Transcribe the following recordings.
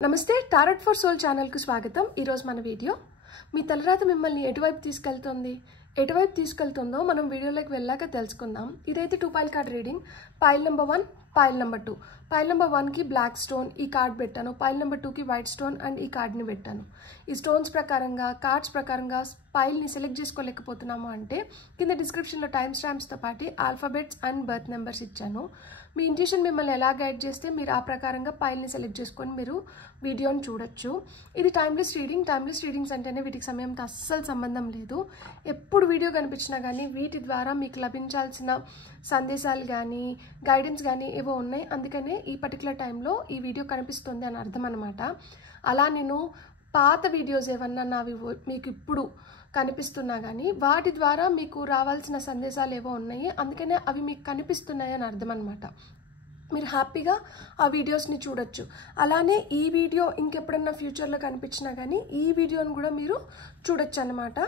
నమస్తే tarot for soul channel కు స్వాగతం। ఈ రోజు మన వీడియో మీ తలరాత మిమ్మల్ని ఎటువైపు తీసుకెళ్తుందో మనం వీడియోలోకి వెళ్ళాక తెలుసుకుందాం। ఇదైతే 2 pile card reading. Pile number 1, pile number 2। Pile number 1 కి బ్లాక్ స్టోన్ ఈ కార్డ్ పెట్టాను, పైల్ నెంబర్ 2 కి వైట్ స్టోన్ అండ్ ఈ కార్డ్ ని పెట్టాను। ఈ స్టోన్స్ ప్రకారంగా కార్డ్స్ ప్రకారంగా పైల్ ని సెలెక్ట్ చేసుకోలేకపోతున్నాము అంటే కింద డిస్క్రిప్షన్ లో టైం స్టాంప్స్ తో పాటు ఆల్ఫాబెట్స్ అండ్ బర్త్ నెంబర్స్ ఇచ్చాను। మీ ఇంట్యూషన్ మిమ్మల్ని ఎలా గైడ్ చేస్తే మీరు ఆ ప్రకారంగా పైల్ ని సెలెక్ట్ చేసుకొని మీరు వీడియోని చూడొచ్చు। ఇది టైమ్లెస్ రీడింగ్। టైమ్లెస్ రీడింగ్స్ అంటేనే వీటికి సమయంతో అస్సలు సంబంధం లేదు। ఎప్పుడు వీడియో కనిపించినా కానీ వీటి ద్వారా మీకు లభించాల్సిన సందేశాలు కానీ గైడెన్స్ కానీ ఏవో ఉన్నాయి, అందుకనే ఈ పర్టికులర్ టైంలో ఈ వీడియో కనిపిస్తుంది అని అర్థం అనమాట। అలా నేను పాత వీడియోస్ ఏమన్నా నావి మీకు ఇప్పుడు కనిపిస్తున్నా కానీ వాటి ద్వారా మీకు రావాల్సిన సందేశాలు ఏవో ఉన్నాయి, అందుకనే అవి మీకు కనిపిస్తున్నాయి అని అర్థం అనమాట। మీరు హ్యాపీగా ఆ వీడియోస్ని చూడొచ్చు। అలానే ఈ వీడియో ఇంకెప్పుడన్నా ఫ్యూచర్లో కనిపించినా కానీ ఈ వీడియోని కూడా మీరు చూడొచ్చు అనమాట।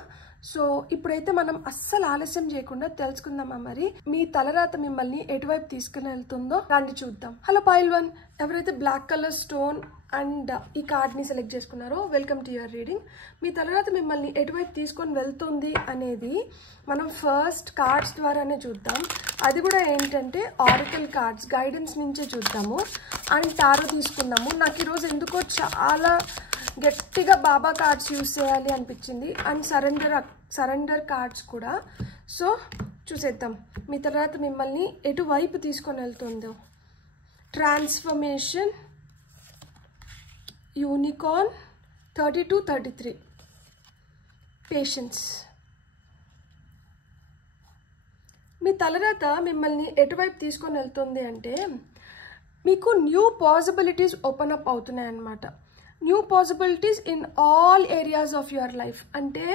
సో ఇప్పుడైతే మనం అస్సలు ఆలస్యం చేయకుండా తెలుసుకుందామా మరి మీ తలరాత మిమ్మల్ని ఎటువైపు తీసుకుని వెళ్తుందో రండి చూద్దాం। హలో పైల్ 1, ఎవరైతే బ్లాక్ కలర్ స్టోన్ అండ్ ఈ కార్డ్ని సెలెక్ట్ చేసుకున్నారో వెల్కమ్ టు యువర్ రీడింగ్। మీ తలరాత మిమ్మల్ని ఎటువైపు తీసుకొని వెళ్తుంది అనేది మనం ఫస్ట్ కార్డ్స్ ద్వారానే చూద్దాం। అది కూడా ఏంటంటే ఆరికల్ కార్డ్స్ గైడెన్స్ నుంచే చూద్దాము అండ్ టారో తీసుకుందాము। నాకు ఈరోజు ఎందుకో చాలా గట్టిగా బాబా కార్డ్స్ యూజ్ చేయాలి అనిపించింది అండ్ సరెండర్ కార్డ్స్ కూడా। సో చూసేద్దాం మీ తర్వాత మిమ్మల్ని ఎటువైపు తీసుకొని వెళ్తుందో। Transformation, unicorn, 32-33, patience. మీ తలరాత మిమ్మల్ని ఎటువైపు తీసుకొని వెళ్తుంది అంటే మీకు న్యూ పాసిబిలిటీస్ ఓపెన్ అప్ అవుతున్నాయి అన్నమాట। New possibilities in all areas of your life, అంటే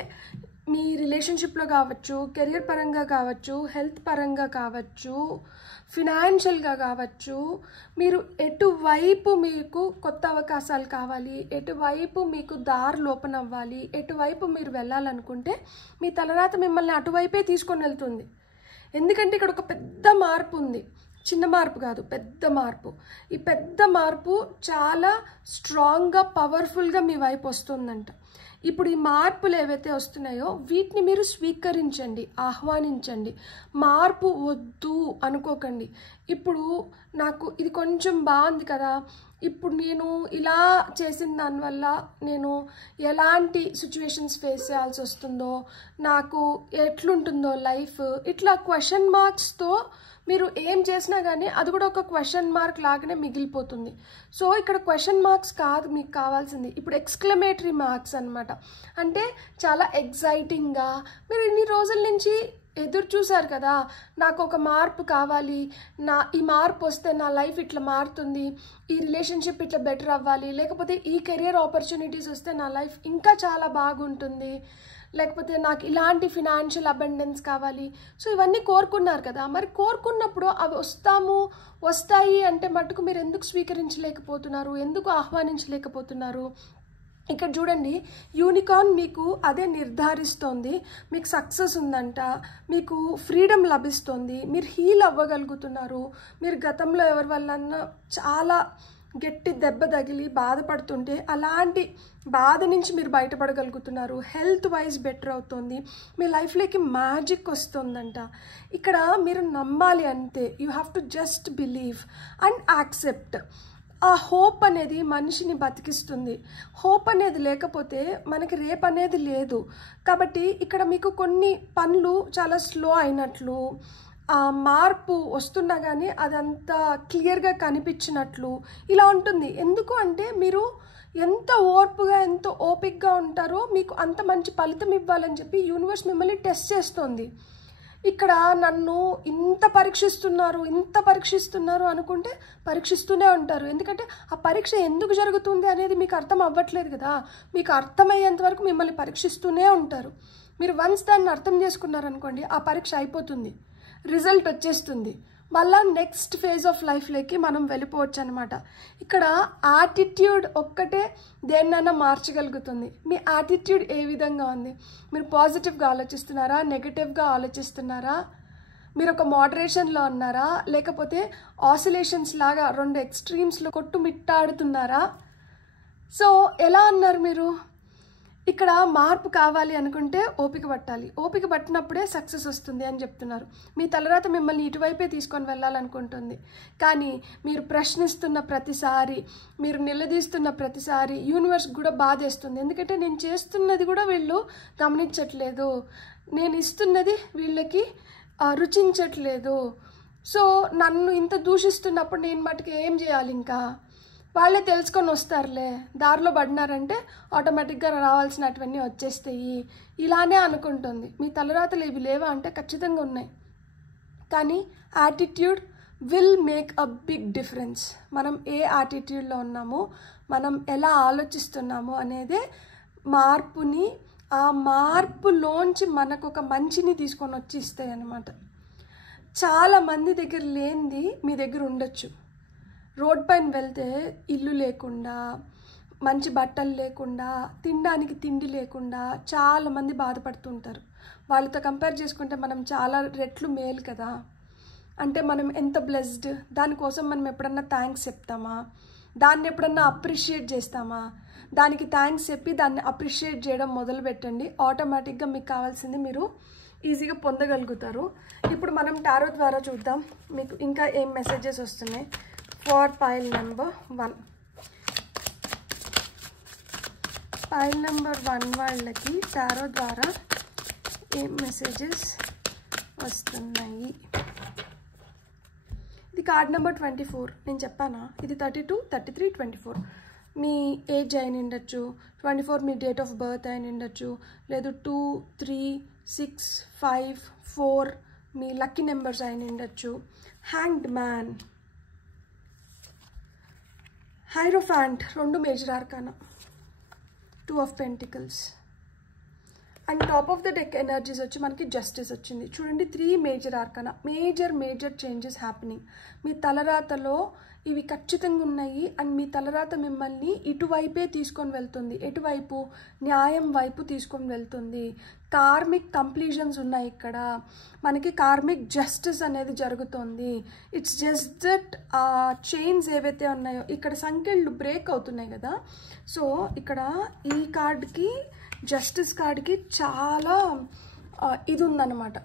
మీ రిలేషన్షిప్లో కావచ్చు, కెరియర్ పరంగా కావచ్చు, హెల్త్ పరంగా కావచ్చు, ఫినాన్షియల్గా కావచ్చు, మీరు ఎటువైపు మీకు కొత్త అవకాశాలు కావాలి, ఎటువైపు మీకు దారులు ఓపెన్ అవ్వాలి, ఎటువైపు మీరు వెళ్ళాలనుకుంటే మీ తలరాత మిమ్మల్ని అటువైపే తీసుకొని వెళ్తుంది। ఎందుకంటే ఇక్కడ ఒక పెద్ద మార్పు ఉంది, చిన్న మార్పు కాదు, పెద్ద మార్పు। ఈ పెద్ద మార్పు చాలా స్ట్రాంగ్గా పవర్ఫుల్గా మీ వైపు వస్తుందంట। ఇప్పుడు ఈ మార్పులు ఏవైతే వస్తున్నాయో వీటిని మీరు స్వీకరించండి, ఆహ్వానించండి। మార్పు వద్దు అనుకోకండి। ఇప్పుడు నాకు ఇది కొంచెం బాగుంది కదా, ఇప్పుడు నేను ఇలా చేసిన దానివల్ల నేను ఎలాంటి సిచ్యువేషన్స్ ఫేస్ చేయాల్సి వస్తుందో, నాకు ఎట్లుంటుందో లైఫ్, ఇట్లా క్వశ్చన్ మార్క్స్తో మీరు ఏం చేసినా కానీ అది కూడా ఒక క్వశ్చన్ మార్క్ లాగానే మిగిలిపోతుంది। సో ఇక్కడ క్వశ్చన్ మార్క్స్ కాదు మీకు కావాల్సింది, ఇప్పుడు ఎక్స్క్లమేటరీ మార్క్స్ అనమాట। అంటే చాలా ఎగ్జైటింగ్గా మీరు ఇన్ని రోజుల నుంచి ఎదురు చూసారు కదా, నాకు ఒక మార్పు కావాలి, ఈ మార్పు వస్తే నా లైఫ్ ఇట్లా మారుతుంది, ఈ రిలేషన్షిప్ ఇట్లా బెటర్ అవ్వాలి, లేకపోతే ఈ కెరియర్ ఆపర్చునిటీస్ వస్తే నా లైఫ్ ఇంకా చాలా బాగుంటుంది, లేకపోతే నాకు ఇలాంటి ఫినాన్షియల్ అబండెన్స్ కావాలి। సో ఇవన్నీ కోరుకున్నారు కదా, మరి కోరుకున్నప్పుడు అవి వస్తాయి అంటే మటుకు మీరు ఎందుకు స్వీకరించలేకపోతున్నారు, ఎందుకు ఆహ్వానించలేకపోతున్నారు? ఇక్కడ చూడండి, యూనికార్న్ మీకు అదే నిర్ధారిస్తోంది, మీకు సక్సెస్ ఉందంట, మీకు ఫ్రీడమ్ లభిస్తుంది, మీరు హీల్ అవ్వగలుగుతున్నారు, మీరు గతంలో ఎవరి వల్లన్నా చాలా గట్టి దెబ్బ తగిలి బాధపడుతుంటే అలాంటి బాధ నుంచి మీరు బయటపడగలుగుతున్నారు, హెల్త్ వైజ్ బెటర్ అవుతుంది, మీ లైఫ్లోకి మ్యాజిక్ వస్తుందంట। ఇక్కడ మీరు నమ్మాలి అంతే, you have to just believe and accept. ఆ హోప్ అనేది మనిషిని బతికిస్తుంది। హోప్ అనేది లేకపోతే మనకి రేపు అనేది లేదు। కాబట్టి ఇక్కడ మీకు కొన్ని పనులు చాలా స్లో అయినట్లు, ఆ మార్పు వస్తున్నా కానీ అదంతా క్లియర్గా కనిపించినట్లు ఇలా ఉంటుంది। ఎందుకు అంటే మీరు ఎంత ఓర్పుగా ఎంత ఓపిక్గా ఉంటారో మీకు అంత మంచి ఫలితం ఇవ్వాలని చెప్పి యూనివర్స్ మిమ్మల్ని టెస్ట్ చేస్తుంది। ఇక్కడ నన్ను ఇంత పరీక్షిస్తున్నారు అనుకుంటే పరీక్షిస్తూనే ఉంటారు, ఎందుకంటే ఆ పరీక్ష ఎందుకు జరుగుతుంది అనేది మీకు అర్థం అవ్వట్లేదు కదా, మీకు అర్థమయ్యేంత వరకు మిమ్మల్ని పరీక్షిస్తూనే ఉంటారు। మీరు వన్స్ దాన్ని అర్థం చేసుకున్నారనుకోండి ఆ పరీక్ష అయిపోతుంది, రిజల్ట్ వచ్చేస్తుంది, మళ్ళీ నెక్స్ట్ ఫేజ్ ఆఫ్ లైఫ్లోకి మనం వెళ్ళిపోవచ్చు అనమాట। ఇక్కడ యాటిట్యూడ్ ఒక్కటే దేన్నైనా మార్చగలుగుతుంది। మీ యాటిట్యూడ్ ఏ విధంగా ఉంది, మీరు పాజిటివ్గా ఆలోచిస్తున్నారా, నెగటివ్గా ఆలోచిస్తున్నారా, మీరు ఒక మోడరేషన్లో ఉన్నారా, లేకపోతే ఆసిలేషన్స్ లాగా రెండు ఎక్స్ట్రీమ్స్లో కొట్టుమిట్టాడుతున్నారా, సో ఎలా అన్నారు మీరు? ఇక్కడ మార్పు కావాలి అనుకుంటే ఓపిక పట్టాలి, ఓపిక పట్టినప్పుడే సక్సెస్ వస్తుంది అని చెప్తున్నారు. మీ తలరాత మిమ్మల్ని ఇటువైపే తీసుకొని వెళ్ళాలనుకుంటుంది. కానీ మీరు ప్రశ్నిస్తున్న ప్రతిసారి, మీరు నిలదీస్తున్న ప్రతిసారి యూనివర్స్ కూడా బాధేస్తుంది. ఎందుకంటే నేను చేస్తున్నది కూడా వీళ్ళు గమనించట్లేదు, నేను ఇస్తున్నది వీళ్ళకి రుచించట్లేదు. సో నన్ను ఇంత దూషిస్తున్నప్పుడు నేను మటుకు ఏం చేయాలి? ఇంకా వాళ్ళే తెలుసుకొని వస్తారులే, దారిలో పడినారంటే ఆటోమేటిక్గా రావాల్సినటువన్నీ వచ్చేస్తాయి, ఇలానే అనుకుంటుంది. మీ తలరాతలు ఇవి లేవా అంటే ఖచ్చితంగా ఉన్నాయి. కానీ attitude will make a big difference. మనం ఏ యాటిట్యూడ్లో ఉన్నామో, మనం ఎలా ఆలోచిస్తున్నామో అనేదే మార్పుని, ఆ మార్పులోంచి మనకు ఒక మంచిని తీసుకొని వచ్చి ఇస్తాయి అన్నమాట. చాలామంది దగ్గర లేనిది మీ దగ్గర ఉండొచ్చు. రోడ్ పైన వెళ్తే ఇల్లు లేకుండా, మంచి బట్టలు లేకుండా, తినడానికి తిండి లేకుండా చాలామంది బాధపడుతుంటారు. వాళ్ళతో కంపేర్ చేసుకుంటే మనం చాలా రెట్లు మేలు కదా. అంటే మనం ఎంత బ్లెస్డ్, దానికోసం మనం ఎప్పుడన్నా థ్యాంక్స్ చెప్తామా? దాన్ని ఎప్పుడన్నా అప్రిషియేట్ చేస్తామా? దానికి థ్యాంక్స్ చెప్పి దాన్ని అప్రిషియేట్ చేయడం మొదలు పెట్టండి. ఆటోమేటిక్గా మీకు కావాల్సింది మీరు ఈజీగా పొందగలుగుతారు. ఇప్పుడు మనం టారో ద్వారా చూద్దాం మీకు ఇంకా ఏం మెసేజెస్ వస్తున్నాయి. For pile number 1, pile number 1 వాళ్ళకి టారో ద్వారా ఏం మెసేజెస్ వస్తున్నాయి? ఇది కార్డ్ నెంబర్ 24. నేను చెప్పానా ఇది 32, 33, 24 మీ ఏజ్ అయిన ఉండొచ్చు. 24 మీ డేట్ ఆఫ్ బర్త్ అయిన ఉండొచ్చు. లేదు 2, 3, 6, 5, 4 మీ లక్కీ నెంబర్స్ అయిన ఉండొచ్చు. Hanged man, hierophant 2 major arcana, 2 of pentacles and top of the deck energies వచ్చి మనకి జస్టిస్ వచ్చింది. చూడండి 3 major arcana, major changes happening. మీ తలరాతలో ఇవి ఖచ్చితంగా ఉన్నాయి. అండ్ మీ తలరాత మిమ్మల్ని ఇటువైపే తీసుకొని వెళ్తుంది. ఎటువైపు? న్యాయం వైపు తీసుకొని వెళ్తుంది. కార్మిక్ కంప్లీషన్స్ ఉన్నాయి ఇక్కడ. మనకి కార్మిక్ జస్టిస్ అనేది జరుగుతుంది. ఇట్స్ జస్ట్ దట్ చైన్స్ ఏవైతే ఉన్నాయో ఇక్కడ సంఖ్యలు బ్రేక్ అవుతున్నాయి కదా. సో ఇక్కడ ఈ కార్డ్కి, జస్టిస్ కార్డ్కి చాలా ఇది ఉందన్నమాట.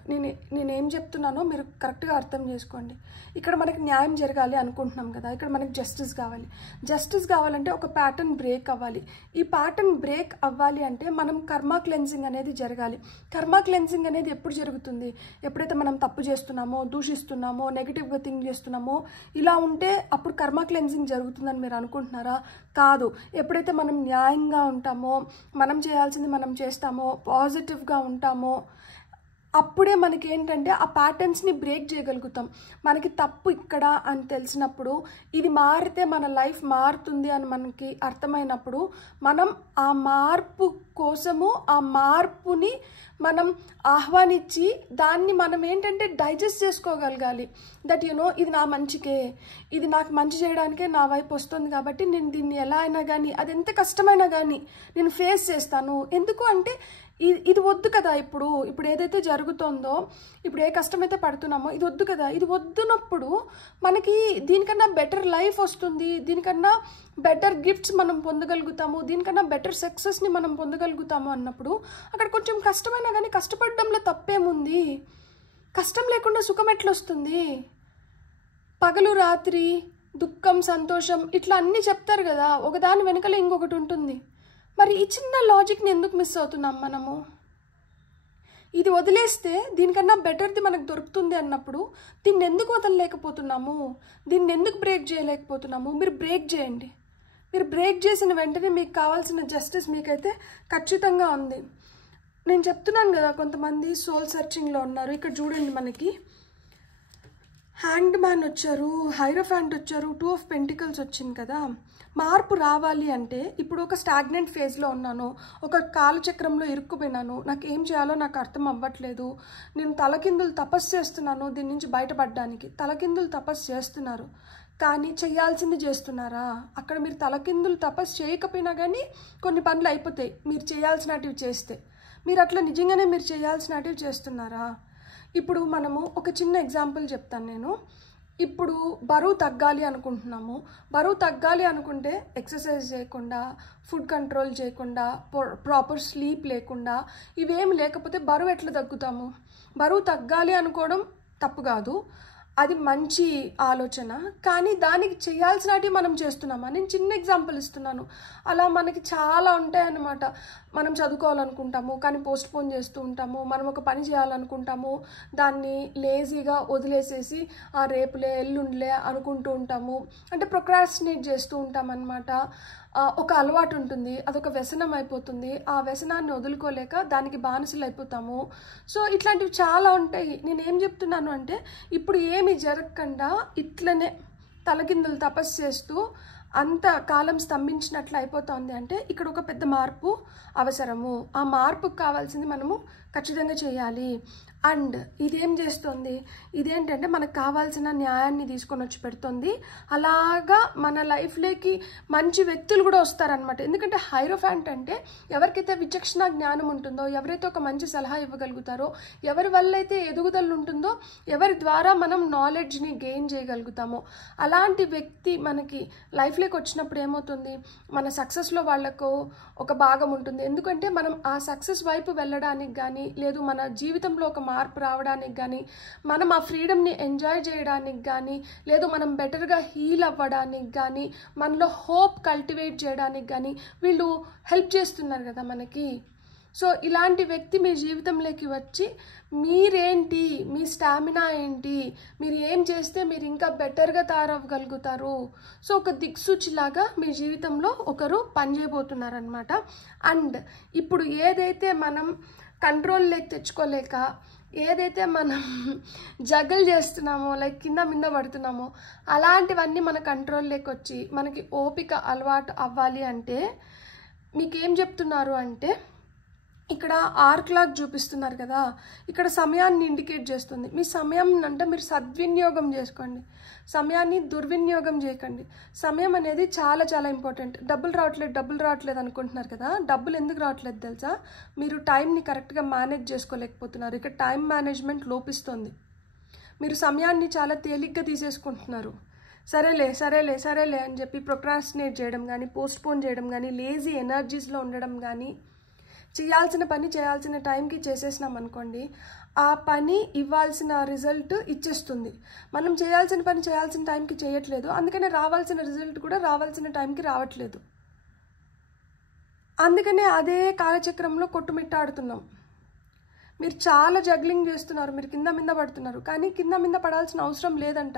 నేనేం చెప్తున్నానో మీరు కరెక్ట్గా అర్థం చేసుకోండి. ఇక్కడ మనకి న్యాయం జరగాలి అనుకుంటున్నాం కదా, ఇక్కడ మనకి జస్టిస్ కావాలి. జస్టిస్ కావాలంటే ఒక ప్యాటర్న్ బ్రేక్ అవ్వాలి. ఈ ప్యాటర్న్ బ్రేక్ అవ్వాలి అంటే మనం కర్మ క్లెన్సింగ్ అనేది జరగాలి. కర్మ క్లెన్సింగ్ అనేది ఎప్పుడు జరుగుతుంది? ఎప్పుడైతే మనం తప్పు చేస్తున్నామో, దూషిస్తున్నామో, నెగిటివ్గా థింక్ చేస్తున్నామో, ఇలా ఉంటే అప్పుడు కర్మ క్లెన్సింగ్ జరుగుతుందని మీరు అనుకుంటున్నారా? కాదు. ఎప్పుడైతే మనం న్యాయంగా ఉంటామో, మనం చేయాల్సింది మనం చేస్తామో, పాజిటివ్గా ఉంటామో, అప్పుడే మనకి ఏంటంటే ఆ ప్యాటర్న్స్ని బ్రేక్ చేయగలుగుతాం. మనకి తప్పు ఇక్కడ అని తెలిసినప్పుడు, ఇది మారితే మన లైఫ్ మారుతుంది అని మనకి అర్థమైనప్పుడు, మనం ఆ మార్పు కోసము, ఆ మార్పుని మనం ఆహ్వానించి దాన్ని మనం ఏంటంటే డైజెస్ట్ చేసుకోగలగాలి. దట్ ఇది నా మంచికే, ఇది నాకు మంచి చేయడానికే నా వైపు వస్తుంది కాబట్టి నేను దీన్ని ఎలా అయినా కానీ, అది ఎంత కష్టమైనా కానీ నేను ఫేస్ చేస్తాను. ఎందుకు అంటే ఇది వద్దు కదా. ఇప్పుడు ఏదైతే జరుగుతుందో, ఇప్పుడు ఏ కష్టమైతే పడుతున్నామో ఇది వద్దు కదా. ఇది వద్దునప్పుడు మనకి దీనికన్నా బెటర్ లైఫ్ వస్తుంది, దీనికన్నా బెటర్ గిఫ్ట్స్ మనం పొందగలుగుతాము, దీనికన్నా బెటర్ సక్సెస్ని మనం పొందగలుగుతాము అన్నప్పుడు అక్కడ కొంచెం కష్టమైనా కానీ కష్టపడడంలో తప్పేముంది? కష్టం లేకుండా సుఖం ఎట్లా వస్తుంది? పగలు రాత్రి, దుఃఖం సంతోషం ఇట్లా అన్నీ చెప్తారు కదా, ఒకదాని వెనకాల ఇంకొకటి ఉంటుంది. మరి ఈ చిన్న లాజిక్ని ఎందుకు మిస్ అవుతున్నాం మనము? ఇది వదిలేస్తే దీనికన్నా బెటర్ది మనకు దొరుకుతుంది అన్నప్పుడు దీన్ని ఎందుకు వదలలేకపోతున్నాము? దీన్ని ఎందుకు బ్రేక్ చేయలేకపోతున్నాము? మీరు బ్రేక్ చేయండి. మీరు బ్రేక్ చేసిన వెంటనే మీకు కావాల్సిన జస్టిస్ మీకైతే ఖచ్చితంగా ఉంది. నేను చెప్తున్నాను కదా, కొంతమంది సోల్ సర్చింగ్లో ఉన్నారు. ఇక్కడ చూడండి, మనకి హ్యాంగ్డ్ మ్యాన్ వచ్చారు, హైరోఫాంట్ వచ్చారు, 2 ఆఫ్ పెంటికల్స్ వచ్చింది కదా. మార్పు రావాలి అంటే ఇప్పుడు ఒక స్టాగ్నెంట్ ఫేజ్లో ఉన్నాను, ఒక కాలచక్రంలో ఇరుక్కుపోయినాను, నాకు ఏం చేయాలో నాకు అర్థం అవ్వట్లేదు, నేను తలకిందులు తపస్సు చేస్తున్నాను దీని నుంచి బయటపడడానికి. తలకిందులు తపస్సు చేస్తున్నారు కానీ చేయాల్సింది చేస్తున్నారా? అక్కడ మీరు తలకిందులు తపస్సు చేయకపోయినా కానీ కొన్ని పనులు అయిపోతాయి మీరు చేయాల్సినటివి చేస్తే. మీరు అట్లా నిజంగానే మీరు చేయాల్సినటివి చేస్తున్నారా? ఇప్పుడు మనము ఒక చిన్న ఎగ్జాంపుల్ చెప్తాను నేను. ఇప్పుడు బరువు తగ్గాలి అనుకుంటున్నాము. బరువు తగ్గాలి అనుకుంటే ఎక్సర్సైజ్ చేయకుండా, ఫుడ్ కంట్రోల్ చేయకుండా, ప్రాపర్ స్లీప్ లేకుండా, ఇవేమి లేకపోతే బరువు ఎట్లా తగ్గుతాము? బరువు తగ్గాలి అనుకోవడం తప్పు కాదు, అది మంచి ఆలోచన. కానీ దానికి చేయాల్సినవి మనం చేస్తున్నామా? నేను చిన్న ఎగ్జాంపుల్ ఇస్తున్నాను. అలా మనకి చాలా ఉంటాయన్నమాట. మనం చదువుకోవాలనుకుంటాము కానీ పోస్ట్పోన్ చేస్తూ ఉంటాము. మనం ఒక పని చేయాలనుకుంటాము, దాన్ని లేజీగా వదిలేసేసి రేపులే ఎల్లుండిలే అనుకుంటూ ఉంటాము. అంటే ప్రొక్రాస్టినేట్ చేస్తూ ఉంటాం అన్నమాట. ఒక అలవాటు ఉంటుంది, అదొక వ్యసనం అయిపోతుంది. ఆ వ్యసనాన్ని వదులుకోలేక దానికి బానిసలు అయిపోతాము. సో ఇట్లాంటివి చాలా ఉంటాయి. నేనేం చెప్తున్నాను అంటే, ఇప్పుడు ఏమి జరగకుండా ఇట్లనే తలకిందులు తపస్సు చేస్తూ అంత కాలం స్తంభించినట్లు అయిపోతుంది అంటే ఇక్కడ ఒక పెద్ద మార్పు అవసరము. ఆ మార్పుకు కావాల్సింది మనము ఖచ్చితంగా చేయాలి. అండ్ ఇదేం చేస్తుంది, ఇదేంటంటే మనకు కావాల్సిన న్యాయాన్ని తీసుకొని వచ్చి పెడుతుంది. అలాగా మన లైఫ్లోకి మంచి వ్యక్తులు కూడా వస్తారనమాట. ఎందుకంటే హైరోఫాంట్ అంటే ఎవరికైతే విచక్షణ జ్ఞానం ఉంటుందో, ఎవరైతే ఒక మంచి సలహా ఇవ్వగలుగుతారో, ఎవరి వల్ల అయితే ఎదుగుదల ఉంటుందో, ఎవరి ద్వారా మనం నాలెడ్జ్ని గెయిన్ చేయగలుగుతామో, అలాంటి వ్యక్తి మనకి లైఫ్లోకి వచ్చినప్పుడు ఏమవుతుంది, మన సక్సెస్లో వాళ్ళకు ఒక భాగం ఉంటుంది. ఎందుకంటే మనం ఆ సక్సెస్ వైపు వెళ్ళడానికి కానీ, లేదు మన జీవితంలో ఒక మార్పు రావడానికి కానీ, మనం ఆ ఫ్రీడమ్ని ఎంజాయ్ చేయడానికి కానీ, లేదు మనం బెటర్గా హీల్ అవ్వడానికి కానీ, మనలో హోప్ కల్టివేట్ చేయడానికి కానీ వీళ్ళు హెల్ప్ చేస్తున్నారు కదా మనకి. సో ఇలాంటి వ్యక్తి మీ జీవితంలోకి వచ్చి మీరేంటి, మీ స్టామినా ఏంటి, మీరు ఏం చేస్తే మీరు ఇంకా బెటర్గా తయారవ్వగలుగుతారు, సో ఒక దిక్సూచిలాగా మీ జీవితంలో ఒకరు పనిచేయబోతున్నారనమాట. అండ్ ఇప్పుడు ఏదైతే మనం కంట్రోల్లోకి తెచ్చుకోలేక, ఏదైతే మనం జగల్ చేస్తున్నామో, లైక్ కింద మీద పడుతున్నామో, అలాంటివన్నీ మన కంట్రోల్లోకి వచ్చి మనకి ఓపిక అలవాటు అవ్వాలి అంటే మీకేం చెప్తున్నారు అంటే, ఇక్కడ ఆర్ క్లాక్ చూపిస్తున్నారు కదా, ఇక్కడ సమయాన్ని ఇండికేట్ చేస్తుంది. మీ సమయం అంటే మీరు సద్వినియోగం చేసుకోండి, సమయాన్ని దుర్వినియోగం చేయకండి. సమయం అనేది చాలా చాలా ఇంపార్టెంట్. డబ్బులు రావట్లేదు అనుకుంటున్నారు కదా, డబ్బులు ఎందుకు రావట్లేదు తెలుసా? మీరు టైంని కరెక్ట్గా మేనేజ్ చేసుకోలేకపోతున్నారు. ఇక్కడ టైం మేనేజ్మెంట్ లోపిస్తుంది. మీరు సమయాన్ని చాలా తేలిగ్గా తీసేసుకుంటున్నారు. సరేలే అని చెప్పి ప్రొక్రాస్టినేట్ చేయడం కానీ, పోస్ట్పోన్ చేయడం కానీ, లేజీ ఎనర్జీస్లో ఉండడం కానీ, చేయాల్సిన పని చేయాల్సిన టైంకి చేసేసినాం అనుకోండి, ఆ పని ఇవ్వాల్సిన రిజల్ట్ ఇచ్చేస్తుంది. మనం చేయాల్సిన పని చేయాల్సిన టైంకి చేయట్లేదు, అందుకనే రావాల్సిన రిజల్ట్ కూడా రావాల్సిన టైంకి రావట్లేదు. అందుకనే అదే కాలచక్రంలో కొట్టుమిట్టాడుతున్నాం. మీరు చాలా జగ్లింగ్ చేస్తున్నారు, మీరు కింద మీద పడుతున్నారు. కానీ కింద మీద పడాల్సిన అవసరం లేదంట.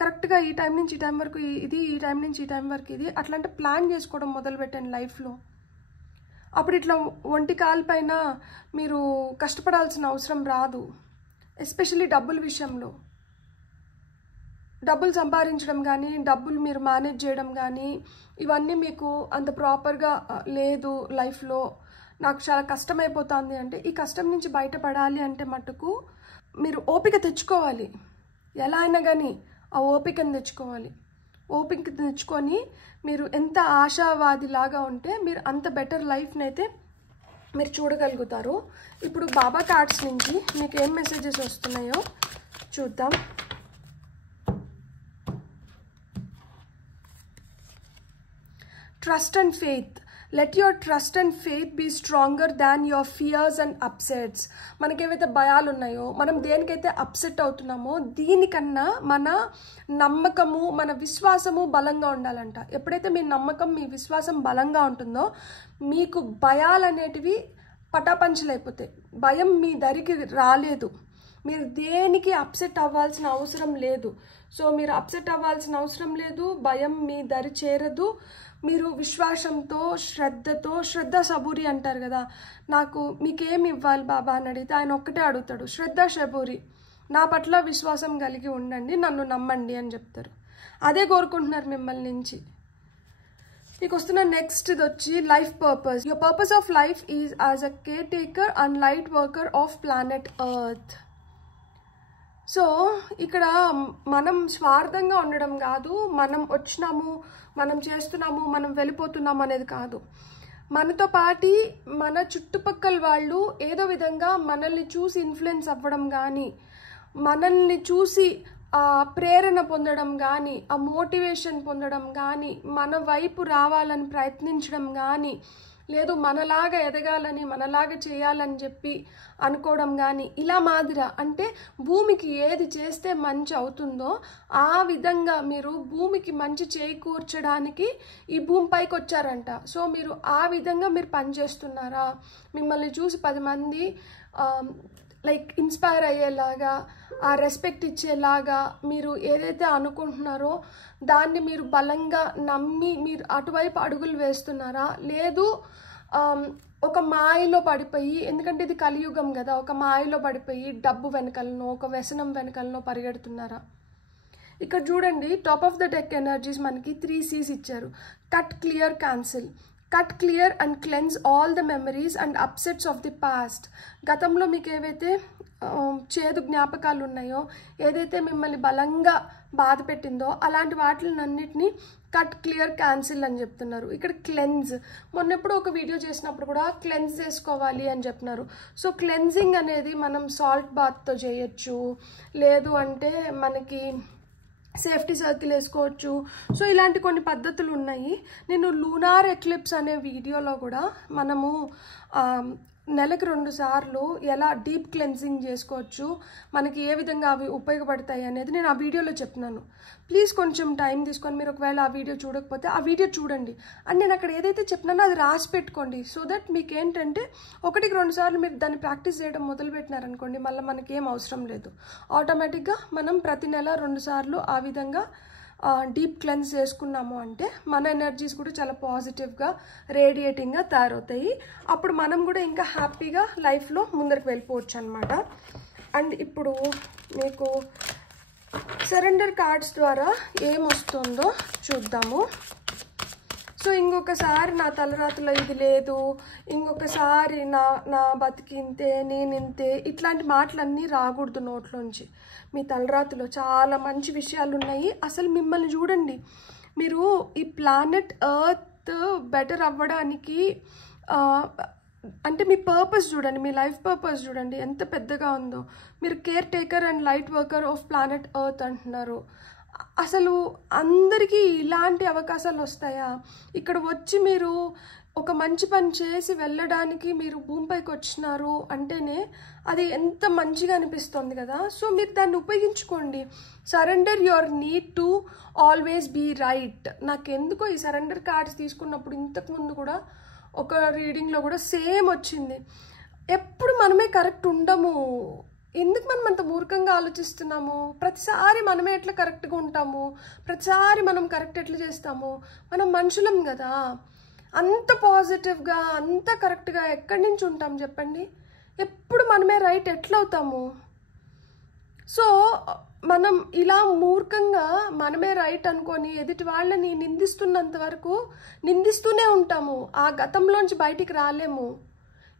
కరెక్ట్గా ఈ టైం నుంచి ఈ టైం వరకు ఇది, ఈ టైం నుంచి ఈ టైం వరకు ఇది, అట్లాంటి ప్లాన్ చేసుకోవడం మొదలుపెట్టండి లైఫ్లో. అప్పుడు ఇట్లా ఒంటి కాలు పైన మీరు కష్టపడాల్సిన అవసరం రాదు. ఎస్పెషల్లీ డబ్బుల విషయంలో, డబ్బులు సంపాదించడం కానీ, డబ్బులు మీరు మేనేజ్ చేయడం కానీ, ఇవన్నీ మీకు అంత ప్రాపర్గా లేదు లైఫ్లో, నాకు చాలా కష్టమైపోతుంది అంటే, ఈ కష్టం నుంచి బయటపడాలి అంటే మటుకు మీరు ఓపిక తెచ్చుకోవాలి. ఎలా అయినా కానీ ఆ ఓపికను తెచ్చుకోవాలి. ఓపిక తెచ్చుకొని మీరు ఎంత ఆశావాదిలాగా ఉంటే మీరు అంత బెటర్ లైఫ్ని అయితే మీరు చూడగలుగుతారు. ఇప్పుడు బాబా కార్డ్స్ నుంచి మీకు ఏం మెసేజెస్ వస్తున్నాయో చూద్దాం. Trust and faith. Let your trust and faith be stronger than your fears and upsets. మనకేవైతే భయాలు ఉన్నాయో, మనం దేనికైతే అప్సెట్ అవుతున్నామో, దీనికన్నా మన నమ్మకము, మన విశ్వాసము బలంగా ఉండాలంట. ఎప్పుడైతే మీ నమ్మకం, మీ విశ్వాసం బలంగా ఉంటుందో, మీకు భయాలు అనేటివి పటాపంచలైపోతాయి. భయం మీ దరికి రాలేదు. మీరు దేనికి అప్సెట్ అవ్వాల్సిన అవసరం లేదు. సో మీరు అప్సెట్ అవ్వాల్సిన అవసరం లేదు, భయం మీ దరి చేరదు. మీరు విశ్వాసంతో, శ్రద్ధతో, శ్రద్ధ సబూరి అంటారు కదా, నాకు మీకేమి ఇవ్వాలి బాబా అని అడిగితే ఆయన ఒక్కటే అడుగుతాడు, శ్రద్ధ సబూరి, నా పట్ల విశ్వాసం కలిగి ఉండండి, నన్ను నమ్మండి అని చెప్తారు. అదే కోరుకుంటున్నారు మిమ్మల్ని నుంచి. మీకు వస్తున్న నెక్స్ట్ ఇది వచ్చి life purpose. Your purpose of life is as a care taker and light worker of planet earth. So ఇక్కడ మనం స్వార్థంగా ఉండడం కాదు, మనం వచ్చినాము, మనం చేస్తున్నాము, మనం వెళ్ళిపోతున్నాము అనేది కాదు. మనతో పాటి మన చుట్టుపక్కల వాళ్ళు ఏదో విధంగా మనల్ని చూసి ఇన్ఫ్లుయెన్స్ అవ్వడం కానీ, మనల్ని చూసి ఆ ప్రేరణ పొందడం కానీ, ఆ మోటివేషన్ పొందడం కానీ, మన వైపు రావాలని ప్రయత్నించడం కానీ, లేదు మనలాగా ఎదగాలని, మనలాగా చేయాలని చెప్పి అనుకోవడం కానీ, ఇలా మాదిరా అంటే భూమికి ఏది చేస్తే మంచి అవుతుందో ఆ విధంగా మీరు భూమికి మంచి చేకూర్చడానికి ఈ భూమిపైకి వచ్చారంట. సో మీరు ఆ విధంగా మీరు పనిచేస్తున్నారా? మిమ్మల్ని చూసి 10 మంది లైక్ ఇన్స్పైర్ అయ్యేలాగా, ఆ రెస్పెక్ట్ ఇచ్చేలాగా మీరు ఏదైతే అనుకుంటున్నారో దాన్ని మీరు బలంగా నమ్మి మీరు అటువైపు అడుగులు వేస్తున్నారా? లేదు ఒక మాయలో పడిపోయి, ఎందుకంటే ఇది కలియుగం కదా, ఒక మాయలో పడిపోయి డబ్బు వెనకలనో ఒక వ్యసనం వెనకలనో పరిగెడుతున్నారా? ఇక్కడ చూడండి, top of the deck energies మనకి 3 C's ఇచ్చారు. Cut, clear, cancel. Cut, clear and cleanse all the memories and upsets of the past. గతంలో మీకు ఏవైతే చేదు జ్ఞాపకాలు ఉన్నాయో, ఏదైతే మిమ్మల్ని బలంగా బాధ పెట్టిందో అలాంటి వాటిలన్నిటినీ కట్, క్లియర్, క్యాన్సిల్ అని చెప్తున్నారు. ఇక్కడ క్లెన్స్, మొన్నెప్పుడు ఒక వీడియో చేసినప్పుడు కూడా క్లెన్స్ చేసుకోవాలి అని చెప్తున్నారు. సో క్లెన్జింగ్ అనేది మనం సాల్ట్ బాత్తో చేయొచ్చు, లేదు అంటే మనకి సేఫ్టీ సర్కిల్ వేసుకోవచ్చు. సో ఇలాంటి కొన్ని పద్ధతులు ఉన్నాయి. నేను లూనార్ ఎక్లిప్స్ అనే వీడియోలో కూడా మనము నెలకు 2 సార్లు ఎలా డీప్ క్లెన్సింగ్ చేసుకోవచ్చు, మనకి ఏ విధంగా అవి ఉపయోగపడతాయి అనేది నేను ఆ వీడియోలో చెప్తున్నాను. ప్లీజ్ కొంచెం టైం తీసుకొని మీరు ఒకవేళ ఆ వీడియో చూడకపోతే ఆ వీడియో చూడండి. అండ్ నేను అక్కడ ఏదైతే చెప్పినానో అది రాసి పెట్టుకోండి. సో దట్ మీకు ఏంటంటే 1-2 సార్లు మీరు దాన్ని ప్రాక్టీస్ చేయడం మొదలుపెట్టినారనుకోండి, మళ్ళీ మనకి ఏం అవసరం లేదు. ఆటోమేటిక్గా మనం ప్రతి నెల 2 సార్లు ఆ విధంగా డీప్ క్లెన్స్ చేసుకున్నాము అంటే మన ఎనర్జీస్ కూడా చాలా పాజిటివ్గా రేడియేటింగ్గా తయారవుతాయి. అప్పుడు మనం కూడా ఇంకా హ్యాపీగా లైఫ్లో ముందరికి వెళ్ళిపోవచ్చు అనమాట. అండ్ ఇప్పుడు మీకు సరెండర్ కార్డ్స్ ద్వారా ఏమొస్తుందో చూద్దాము. సో ఇంకొకసారి నా తలరాతలో ఇది లేదు, ఇంకొకసారి నా బతికింతే, నేనింతే, ఇట్లాంటి మాటలన్నీ రాకూడదు నోట్లోంచి. మీ తలరాతలో చాలా మంచి విషయాలు ఉన్నాయి. అసలు మిమ్మల్ని చూడండి, మీరు ఈ ప్లానెట్ ఎర్త్ బెటర్ అవ్వడానికి అంటే మీ పర్పస్ చూడండి, మీ లైఫ్ పర్పస్ చూడండి ఎంత పెద్దగా ఉందో. మీరు care taker and light worker of planet earth అంటున్నారు. అసలు అందరికీ ఇలాంటి అవకాశాలు వస్తాయా? ఇక్కడ వచ్చి మీరు ఒక మంచి పని చేసి వెళ్ళడానికి మీరు భూమిపైకి వచ్చినారు అంటేనే అది ఎంత మంచిగా అనిపిస్తుంది కదా. సో మీరు దాన్ని ఉపయోగించుకోండి. Surrender your need to always be right. నాకెందుకో ఈ సరెండర్ కార్డ్స్ తీసుకున్నప్పుడు ఇంతకుముందు కూడా ఒక రీడింగ్లో కూడా సేమ్ వచ్చింది. ఎప్పుడు మనమే కరెక్ట్ ఉండము. ఎందుకు మనం అంత మూర్ఖంగా ఆలోచిస్తున్నాము? ప్రతిసారి మనమే ఎట్లా కరెక్ట్గా ఉంటాము, ప్రతిసారి మనం కరెక్ట్ ఎట్లా చేస్తాము? మనం మనుషులం కదా. అంత పాజిటివ్గా అంత కరెక్ట్గా ఎక్కడి నుంచి ఉంటాం చెప్పండి? ఎప్పుడు మనమే రైట్ ఎట్లా అవుతాము? సో మనం ఇలా మూర్ఖంగా మనమే రైట్ అనుకొని ఎదుటి వాళ్ళని నిందిస్తున్నంత వరకు నిందిస్తూనే ఉంటాము. ఆ గతంలోంచి బయటికి రాలేము.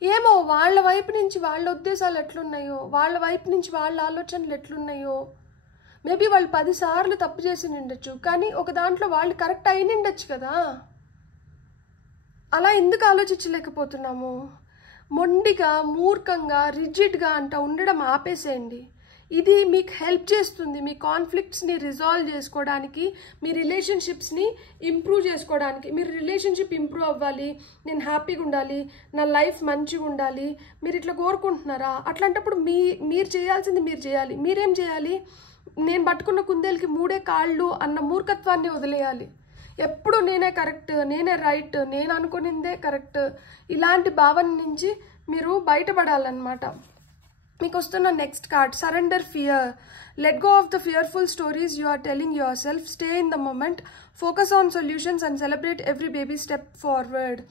ఏమో వాళ్ళ వైపు నుంచి వాళ్ళ ఉద్దేశాలు ఎట్లున్నాయో, వాళ్ళ వైపు నుంచి వాళ్ళ ఆలోచనలు ఎట్లున్నాయో, మేబీ వాళ్ళు 10 సార్లు తప్పు చేసి నిండొచ్చు, కానీ ఒక దాంట్లో వాళ్ళు కరెక్ట్ అయి నిండొచ్చు కదా. అలా ఎందుకు ఆలోచించలేకపోతున్నాము? మొండిగా, మూర్ఖంగా, రిజిడ్గా అంట ఉండడం ఆపేసేయండి. ఇది మీకు హెల్ప్ చేస్తుంది మీ కాన్ఫ్లిక్ట్స్ని రిజాల్వ్ చేసుకోవడానికి, మీ రిలేషన్షిప్స్ని ఇంప్రూవ్ చేసుకోవడానికి. మీరు రిలేషన్షిప్ ఇంప్రూవ్ అవ్వాలి, నేను హ్యాపీగా ఉండాలి, నా లైఫ్ మంచిగా ఉండాలి, మీరు ఇట్లా కోరుకుంటున్నారా? అట్లాంటప్పుడు మీరు చేయాల్సింది మీరు చేయాలి. మీరేం చేయాలి? నేను పట్టుకున్న కుందేలకి 3 కాళ్ళు అన్న మూర్ఖత్వాన్ని వదిలేయాలి. ఎప్పుడు నేనే కరెక్ట్, నేనే రైట్, నేను అనుకునిందే కరెక్ట్, ఇలాంటి భావన నుంచి మీరు బయటపడాలన్నమాట. మీకు వస్తున్న next card surrender fear. Let go of the fearful stories you are telling yourself. Stay in the moment, focus on solutions and celebrate every baby step forward.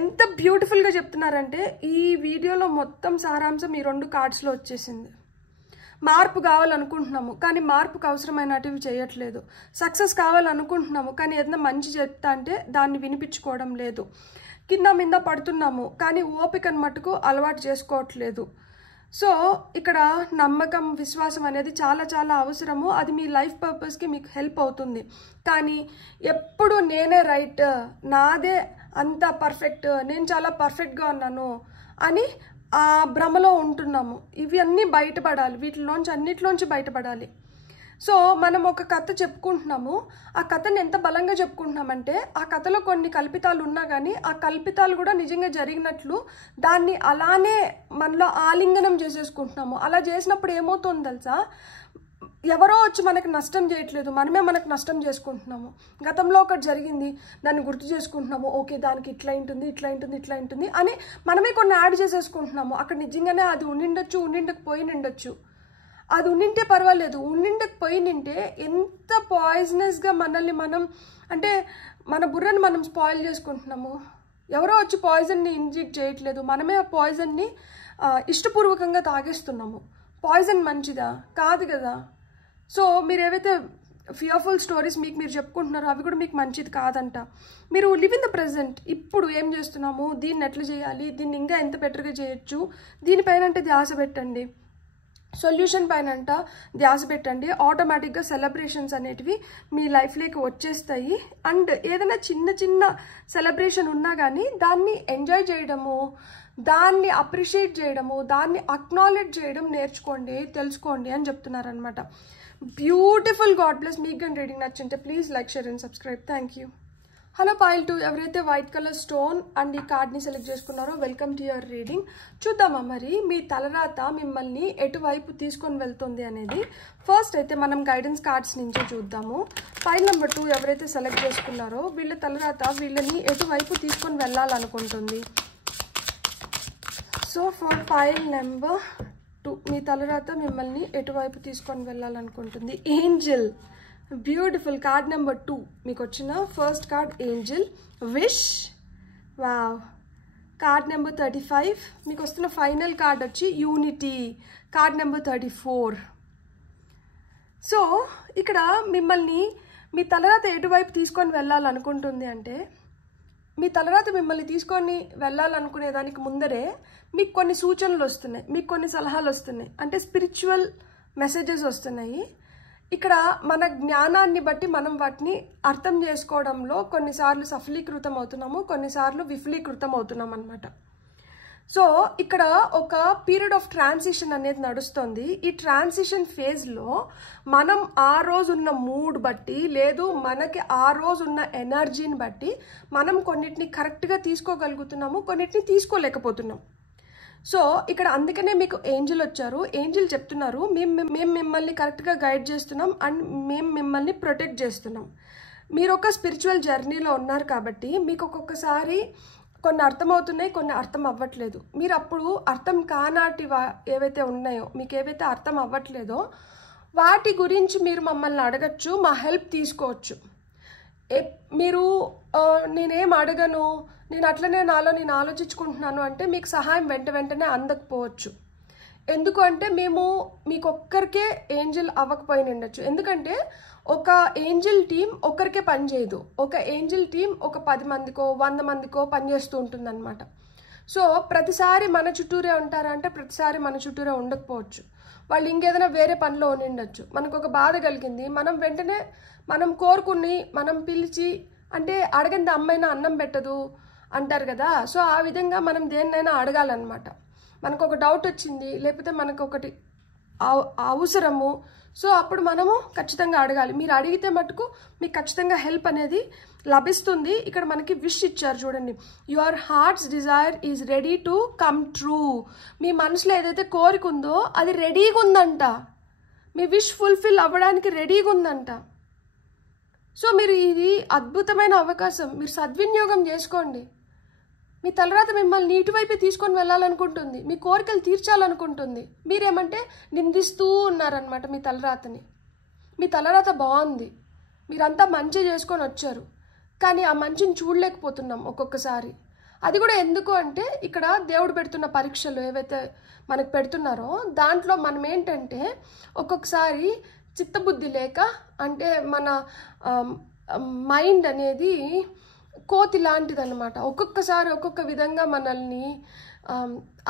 ఎంత బ్యూటిఫుల్గా చెప్తున్నారంటే ఈ వీడియోలో మొత్తం సారాంశం ఈ 2 కార్డ్స్లో వచ్చేసింది. మార్పు కావాలనుకుంటున్నాము కానీ మార్పుకు అవసరమైనటివి చేయట్లేదు. సక్సెస్ కావాలనుకుంటున్నాము కానీ ఏదైనా మంచి చెప్తా అంటే దాన్ని వినిపించుకోవడం లేదు. కింద మీద పడుతున్నాము కానీ ఓపికను మట్టుకు అలవాటు చేసుకోవట్లేదు. సో ఇక్కడ నమ్మకం, విశ్వాసం అనేది చాలా చాలా అవసరము. అది మీ లైఫ్ పర్పస్కి మీకు హెల్ప్ అవుతుంది. కానీ ఎప్పుడు నేనే రైట్, నాదే అంతా పర్ఫెక్ట్, నేను చాలా పర్ఫెక్ట్గా ఉన్నాను అని ఆ భ్రమలో ఉంటున్నాము. ఇవి అన్నీ బయటపడాలి, వీటిలోంచి అన్నిటిలోంచి బయటపడాలి. సో మనం ఒక కథ చెప్పుకుంటున్నాము, ఆ కథని ఎంత బలంగా చెప్పుకుంటున్నామంటే ఆ కథలో కొన్ని కల్పితాలు ఉన్నా కానీ ఆ కల్పితాలు కూడా నిజంగా జరిగినట్లు దాన్ని అలానే మనలో ఆలింగనం చేసేసుకుంటున్నాము. అలా చేసినప్పుడు ఏమవుతుందో తెలుసా, ఎవరో వచ్చి మనకి నష్టం చేయట్లేదు, మనమే మనకు నష్టం చేసుకుంటున్నాము. గతంలో ఒకటి జరిగింది, దాన్ని గుర్తు చేసుకుంటున్నాము, ఓకే దానికి ఇట్లా ఉంటుంది ఇట్లా ఉంటుంది ఇట్లా ఉంటుంది అని మనమే కొన్ని యాడ్ చేసేసుకుంటున్నాము. అక్కడ నిజంగానే అది ఉండిండొచ్చు, ఉండిండకపోయినుండొచ్చు. అది ఉండింటే పర్వాలేదు, ఉండిండకపోయినింటే ఎంత పాయిజనస్గా మనల్ని మనం అంటే మన బుర్రని మనం స్పాయిల్ చేసుకుంటున్నాము. ఎవరో వచ్చి పాయిజన్ని ఇంజెక్ట్ చేయట్లేదు, మనమే ఆ పాయిజన్ని ఇష్టపూర్వకంగా తాగేస్తున్నాము. పాయిజన్ మంచిదా? కాదు కదా. సో మీరు ఏవైతే ఫియర్ఫుల్ స్టోరీస్ మీరు చెప్పుకుంటున్నారో అవి కూడా మీకు మంచిది కాదంట. మీరు లివ్ ఇన్ ద ప్రజెంట్. ఇప్పుడు ఏం చేస్తున్నాము, దీన్ని ఎట్లా చేయాలి, దీన్ని ఇంకా ఎంత బెటర్గా చేయొచ్చు, దీనిపైన అంటే ధ్యాస పెట్టండి. సొల్యూషన్ పైన అంట ధ్యాస పెట్టండి. ఆటోమేటిక్గా సెలబ్రేషన్స్ అనేటివి మీ లైఫ్లోకి వచ్చేస్తాయి. అండ్ ఏదైనా చిన్న చిన్న సెలబ్రేషన్ ఉన్నా కానీ దాన్ని ఎంజాయ్ చేయడము, దాన్ని అప్రిషియేట్ చేయడము, దాన్ని అక్నాలెడ్జ్ చేయడం నేర్చుకోండి, తెలుసుకోండి అని చెప్తున్నారనమాట. బ్యూటిఫుల్. God bless. మీకు కానీ రీడింగ్ నచ్చింటే please like, share and subscribe. Thank you. Hello pile 2, ఎవరైతే వైట్ కలర్ స్టోన్ అండ్ ఈ కార్డ్ని సెలెక్ట్ చేసుకున్నారో వెల్కమ్ టు యువర్ రీడింగ్. చూద్దామా మరి మీ తలరాత మిమ్మల్ని ఎటువైపు తీసుకొని వెళ్తుంది అనేది. ఫస్ట్ అయితే మనం గైడెన్స్ కార్డ్స్ నుంచే చూద్దాము. ఫైల్ నెంబర్ 2 ఎవరైతే సెలెక్ట్ చేసుకున్నారో వీళ్ళ తలరాత వీళ్ళని ఎటువైపు తీసుకొని వెళ్ళాలనుకుంటుంది. సో ఫర్ ఫైల్ నెంబర్ 2 మీ తలరాత మిమ్మల్ని ఎటువైపు తీసుకొని వెళ్ళాలనుకుంటుంది. ఏంజల్. బ్యూటిఫుల్. కార్డ్ నెంబర్ 2 మీకు వచ్చిన first card Angel. Wish. Wow. Card number 35 మీకు వస్తున్న ఫైనల్ కార్డ్ వచ్చి యూనిటీ. Card number 34. సో ఇక్కడ మిమ్మల్ని మీ తలరాత ఎటువైపు తీసుకొని వెళ్ళాలనుకుంటుంది అంటే మీ తలరాత మిమ్మల్ని తీసుకొని వెళ్ళాలనుకునే దానికి ముందరే మీకు కొన్ని సూచనలు వస్తున్నాయి, మీకు కొన్ని సలహాలు వస్తున్నాయి, అంటే స్పిరిచువల్ మెసేజెస్ వస్తున్నాయి. ఇక్కడ మన జ్ఞానాన్ని బట్టి మనం వాటిని అర్థం చేసుకోవడంలో కొన్నిసార్లు సఫలీకృతం అవుతున్నాము, కొన్నిసార్లు విఫలీకృతం అవుతున్నాం అన్నమాట. సో ఇక్కడ ఒక పీరియడ్ ఆఫ్ ట్రాన్సిషన్ అనేది నడుస్తుంది. ఈ ట్రాన్సిషన్ ఫేజ్లో మనం ఆ రోజు ఉన్న మూడ్ బట్టి, లేదు మనకి ఆ రోజు ఉన్న ఎనర్జీని బట్టి మనం కొన్నిటిని కరెక్ట్గా తీసుకోగలుగుతున్నాము, కొన్నిటిని తీసుకోలేకపోతున్నాం. సో ఇక్కడ అందుకనే మీకు ఏంజిల్ వచ్చారు. ఏంజిల్ చెప్తున్నారు మేము మిమ్మల్ని కరెక్ట్గా గైడ్ చేస్తున్నాం అండ్ మేము మిమ్మల్ని ప్రొటెక్ట్ చేస్తున్నాం. మీరు ఒక స్పిరిచువల్ జర్నీలో ఉన్నారు కాబట్టి మీకు ఒక్కొక్కసారి కొన్ని అర్థమవుతున్నాయి, కొన్ని అర్థం అవ్వట్లేదు. మీరు అప్పుడు అర్థం కానాటి ఏవైతే ఉన్నాయో, మీకు ఏవైతే అర్థం అవ్వట్లేదో వాటి గురించి మీరు మమ్మల్ని అడగచ్చు, మా హెల్ప్ తీసుకోవచ్చు. మీరు నేనేం అడగను, నేను అట్లనే నాలో నేను ఆలోచించుకుంటున్నాను అంటే మీకు సహాయం వెంటనే అందకపోవచ్చు. ఎందుకు అంటే మేము మీకు ఒక్కరికే ఏంజిల్ అవ్వకపోయి ఉండొచ్చు. ఎందుకంటే ఒక ఏంజిల్ టీం ఒక్కరికే పనిచేయదు. ఒక ఏంజిల్ టీం ఒక 10 మందికో 100 మందికో పనిచేస్తూ ఉంటుందన్నమాట. సో ప్రతిసారి మన చుట్టూరే ఉంటారా అంటే ప్రతిసారి మన చుట్టూరే ఉండకపోవచ్చు. వాళ్ళు ఇంకేదైనా వేరే పనిలో ఉండిండొచ్చు. మనకు ఒక బాధ కలిగింది, మనం వెంటనే మనం కోరుకుని మనం పిలిచి, అంటే అడగంది అమ్మైనా అన్నం పెట్టదు అంటారు కదా. సో ఆ విధంగా మనం దేన్నైనా అడగాలన్నమాట. మనకు ఒక డౌట్ వచ్చింది, లేకపోతే మనకు ఒకటి అవసరము, సో అప్పుడు మనము ఖచ్చితంగా అడగాలి. మీరు అడిగితే మటుకు మీకు ఖచ్చితంగా హెల్ప్ అనేది లభిస్తుంది. ఇక్కడ మనకి విష్ ఇచ్చారు చూడండి. Your heart's desire is ready to come true. మీ మనసులో ఏదైతే కోరిక ఉందో అది రెడీగా ఉందంట. మీ విష్ ఫుల్ఫిల్ అవ్వడానికి రెడీగా ఉందంట. సో మీరు ఇది అద్భుతమైన అవకాశం, మీరు సద్వినియోగం చేసుకోండి. మీ తలరాత మిమ్మల్ని ఇటువైపే తీసుకొని వెళ్ళాలనుకుంటుంది, మీ కోరికలు తీర్చాలనుకుంటుంది. మీరేమంటే నిందిస్తూ ఉన్నారనమాట మీ తలరాతని. మీ తలరాత బాగుంది, మీరంతా మంచి చేసుకొని వచ్చారు, కానీ ఆ మంచిని చూడలేకపోతున్నాం ఒక్కొక్కసారి. అది కూడా ఎందుకు అంటే ఇక్కడ దేవుడు పెడుతున్న పరీక్షలు ఏవైతే మనకు పెడుతున్నారో దాంట్లో మనం ఏంటంటే ఒక్కొక్కసారి చిత్తబుద్ధి లేక, అంటే మన మైండ్ అనేది కోతి లాంటిది అనమాట. ఒక్కొక్కసారి ఒక్కొక్క విధంగా మనల్ని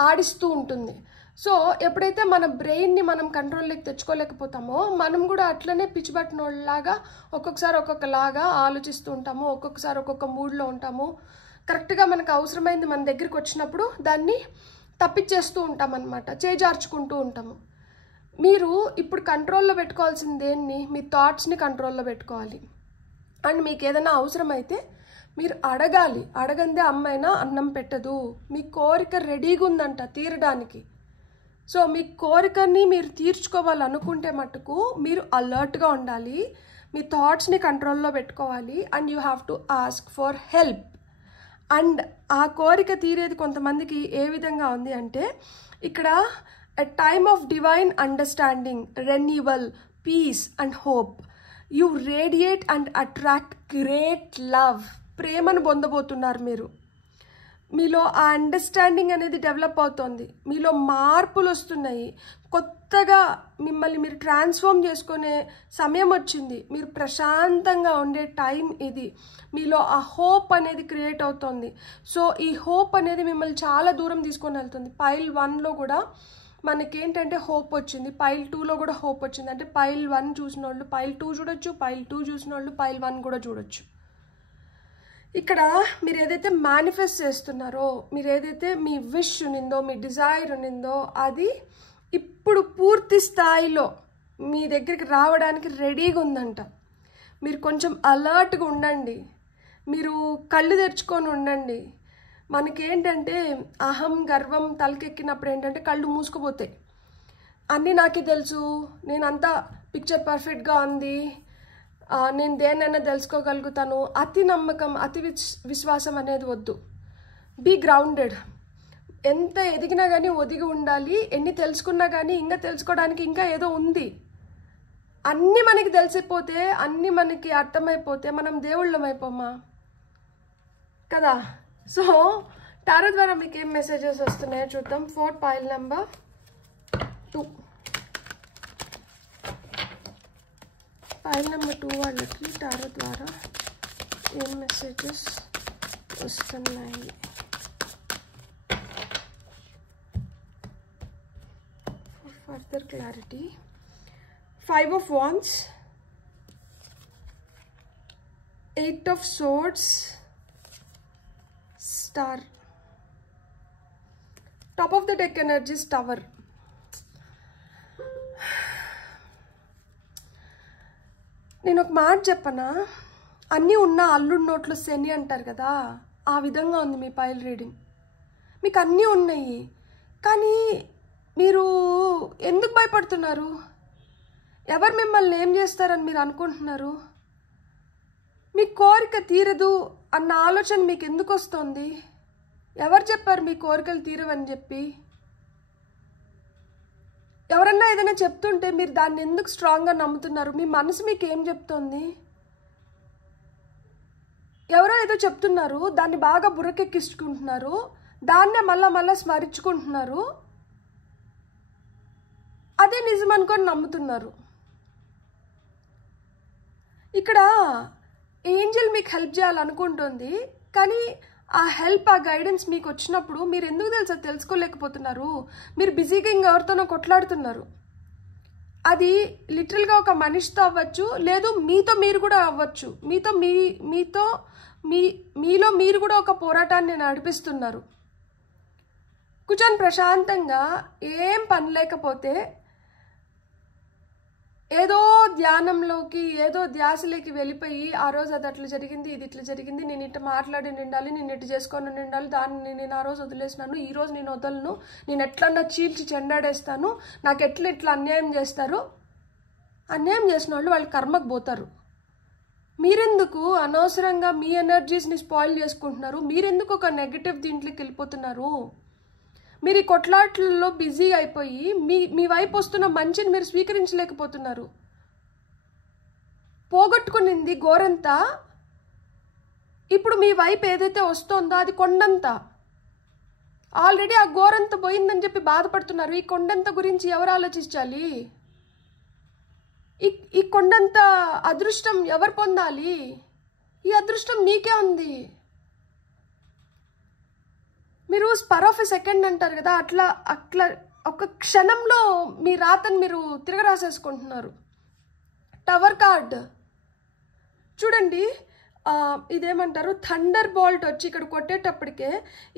ఆడిస్తూ ఉంటుంది. సో ఎప్పుడైతే మన బ్రెయిన్ని మనం కంట్రోల్లోకి తెచ్చుకోలేకపోతామో మనం కూడా అట్లనే పిచ్చిబట్టినోళ్ళలాగా ఒక్కొక్కసారి ఒక్కొక్కలాగా ఆలోచిస్తూ ఉంటాము, ఒక్కొక్కసారి ఒక్కొక్క మూడ్లో ఉంటాము. కరెక్ట్గా మనకు అవసరమైంది మన దగ్గరికి వచ్చినప్పుడు దాన్ని తప్పిచ్చేస్తూ ఉంటామన్నమాట, చేజార్చుకుంటూ ఉంటాము. మీరు ఇప్పుడు కంట్రోల్లో పెట్టుకోవాల్సింది దేన్ని? మీ థాట్స్ని కంట్రోల్లో పెట్టుకోవాలి. అండ్ మీకు ఏదైనా అవసరమైతే మీరు అడగాలి. అడగందే అమ్మైనా అన్నం పెట్టదు. మీ కోరిక రెడీగా ఉందంట తీరడానికి. సో మీ కోరికని మీరు తీర్చుకోవాలనుకుంటే మటుకు మీరు అలర్ట్గా ఉండాలి. మీ థాట్స్ని కంట్రోల్లో పెట్టుకోవాలి. And you have to ask for help. And ఆ కోరిక తీరేది కొంతమందికి ఏ విధంగా ఉంది అంటే, ఇక్కడ a time of divine understanding, renewal, peace and hope. You radiate and attract great love. ప్రేమను పొందబోతున్నారు మీరు. మీలో ఆ అండర్స్టాండింగ్ అనేది డెవలప్ అవుతుంది. మీలో మార్పులు వస్తున్నాయి. కొత్తగా మిమ్మల్ని మీరు ట్రాన్స్ఫార్మ్ చేసుకునే సమయం వచ్చింది. మీరు ప్రశాంతంగా ఉండే టైం ఇది. మీలో ఆ హోప్ అనేది క్రియేట్ అవుతుంది. సో ఈ హోప్ అనేది మిమ్మల్ని చాలా దూరం తీసుకొని వెళ్తుంది. పైల్ 1లో కూడా మనకేంటంటే హోప్ వచ్చింది. పైల్ 2లో కూడా హోప్ వచ్చింది. అంటే పైల్ 1 చూసిన వాళ్ళు పైల్ 2 చూడొచ్చు, పైల్ 2 చూసిన వాళ్ళు పైల్ 1 కూడా చూడొచ్చు. ఇక్కడ మీరు ఏదైతే మేనిఫెస్ట్ చేస్తున్నారో, మీరు ఏదైతే మీ విష్ ఉన్నిందో, మీ డిజైర్ ఉన్నిందో, అది ఇప్పుడు పూర్తి స్థాయిలో మీ దగ్గరికి రావడానికి రెడీగా ఉందంట. మీరు కొంచెం అలర్ట్గా ఉండండి. మీరు కళ్ళు తెరుచుకొని ఉండండి. మనకేంటంటే అహం గర్వం తలకెక్కినప్పుడు ఏంటంటే కళ్ళు మూసుకుపోతాయి. అన్నీ నాకే తెలుసు, నేనంతా పిక్చర్ పర్ఫెక్ట్గా ఉంది, నేను దేన్నైనా తెలుసుకోగలుగుతాను. అతి నమ్మకం, అతి విశ్వాసం అనేది వద్దు. Be grounded. ఎంత ఎదిగినా కానీ ఒదిగి ఉండాలి. ఎన్ని తెలుసుకున్నా కానీ ఇంకా తెలుసుకోవడానికి ఇంకా ఏదో ఉంది. అన్నీ మనకి తెలిసిపోతే, అన్నీ మనకి అర్థమైపోతే మనం దేవుళ్ళం అయిపోమా కదా. సో టారో ద్వారా మీకు ఏం మెసేజెస్ వస్తున్నాయో చూద్దాం. 4 పైల్ నెంబర్ 2. పైల్ నెంబర్ 2 వాళ్ళకి టారో ద్వారా ఏం మెసేజెస్ వస్తున్నాయి? For further clarity, 5 of Wands, 8 of Swords, Star. Top of the deck energy is Tower. నేను ఒక మాట చెప్పనా, అన్నీ ఉన్న అల్లుడి నోట్లో శని అంటారు కదా, ఆ విధంగా ఉంది మీ పైల్ రీడింగ్. మీకు అన్నీ ఉన్నాయి, కానీ మీరు ఎందుకు భయపడుతున్నారు? ఎవరు మిమ్మల్ని ఏం చేస్తారని మీరు అనుకుంటున్నారు? మీ కోరిక తీరదు అన్న ఆలోచన మీకు ఎందుకు వస్తుంది? ఎవరు చెప్పారు మీ కోరికలు తీరవని చెప్పి? ఎవరన్నా ఏదైనా చెప్తుంటే మీరు దాన్ని ఎందుకు స్ట్రాంగ్గా నమ్ముతున్నారు? మీ మనసు మీకు ఏం చెప్తుంది? ఎవరో ఏదో చెప్తున్నారు, దాన్ని బాగా బుర్రకెక్కించుకుంటున్నారు, దాన్నే మళ్ళా స్మరించుకుంటున్నారు, అదే నిజం అనుకొని నమ్ముతున్నారు. ఇక్కడ ఏంజెల్ మీకు హెల్ప్ చేయాలనుకుంటుంది, కానీ ఆ హెల్ప్, ఆ గైడెన్స్ మీకు వచ్చినప్పుడు మీరు ఎందుకు తెలుసుకోలేకపోతున్నారు? మీరు బిజీగా ఇంకెవరితోనో కొట్లాడుతున్నారు. అది లిటరల్గా ఒక మనిషితో అవ్వచ్చు, లేదు మీతో మీరు కూడా అవ్వచ్చు. మీలో మీరు కూడా ఒక పోరాటాన్ని నడిపిస్తున్నారు. కూర్చొని ప్రశాంతంగా ఏం పని లేకపోతే ఏదో ధ్యానంలోకి, ఏదో ధ్యాసలోకి వెళ్ళిపోయి, ఆ రోజు అది అట్లా జరిగింది, ఇది ఇట్లా జరిగింది, నేను ఇట్లా మాట్లాడి ఉండాలి, నేను ఇట్లా చేసుకొని ఉండాలి, దాన్ని నేను ఆ రోజు వదిలేసినాను, ఈ రోజు నేను వదలను, నేను ఎట్లన్నా చీల్చి చెండాడేస్తాను, నాకు ఎట్లా అన్యాయం చేస్తారు. అన్యాయం చేసిన వాళ్ళు కర్మకు పోతారు. మీరెందుకు అనవసరంగా మీ ఎనర్జీస్ని స్పాయిల్ చేసుకుంటున్నారు? మీరెందుకు ఒక నెగటివ్ దీంట్లోకి వెళ్ళిపోతున్నారు? మీరు ఈ కొట్లాట్లలో బిజీ అయిపోయి మీ వైపు వస్తున్న మంచిని మీరు స్వీకరించలేకపోతున్నారు. పోగొట్టుకునింది గోరంతా, ఇప్పుడు మీ వైపు ఏదైతే వస్తుందో అది కొండంత. ఆల్రెడీ ఆ గోరంత పోయిందని చెప్పి బాధపడుతున్నారు. ఈ కొండంత గురించి ఎవరు ఆలోచించాలి? ఈ కొండంత అదృష్టం ఎవరు పొందాలి? ఈ అదృష్టం మీకే ఉంది. మీరు స్పర్ ఆఫ్ ఎ సెకండ్ అంటారు కదా, అట్లా ఒక క్షణంలో మీ రాతను మీరు తిరగరాసేసుకుంటున్నారు. టవర్ కార్డ్ చూడండి, ఇదేమంటారు థండర్ బోల్ట్ వచ్చి ఇక్కడ కొట్టేటప్పటికే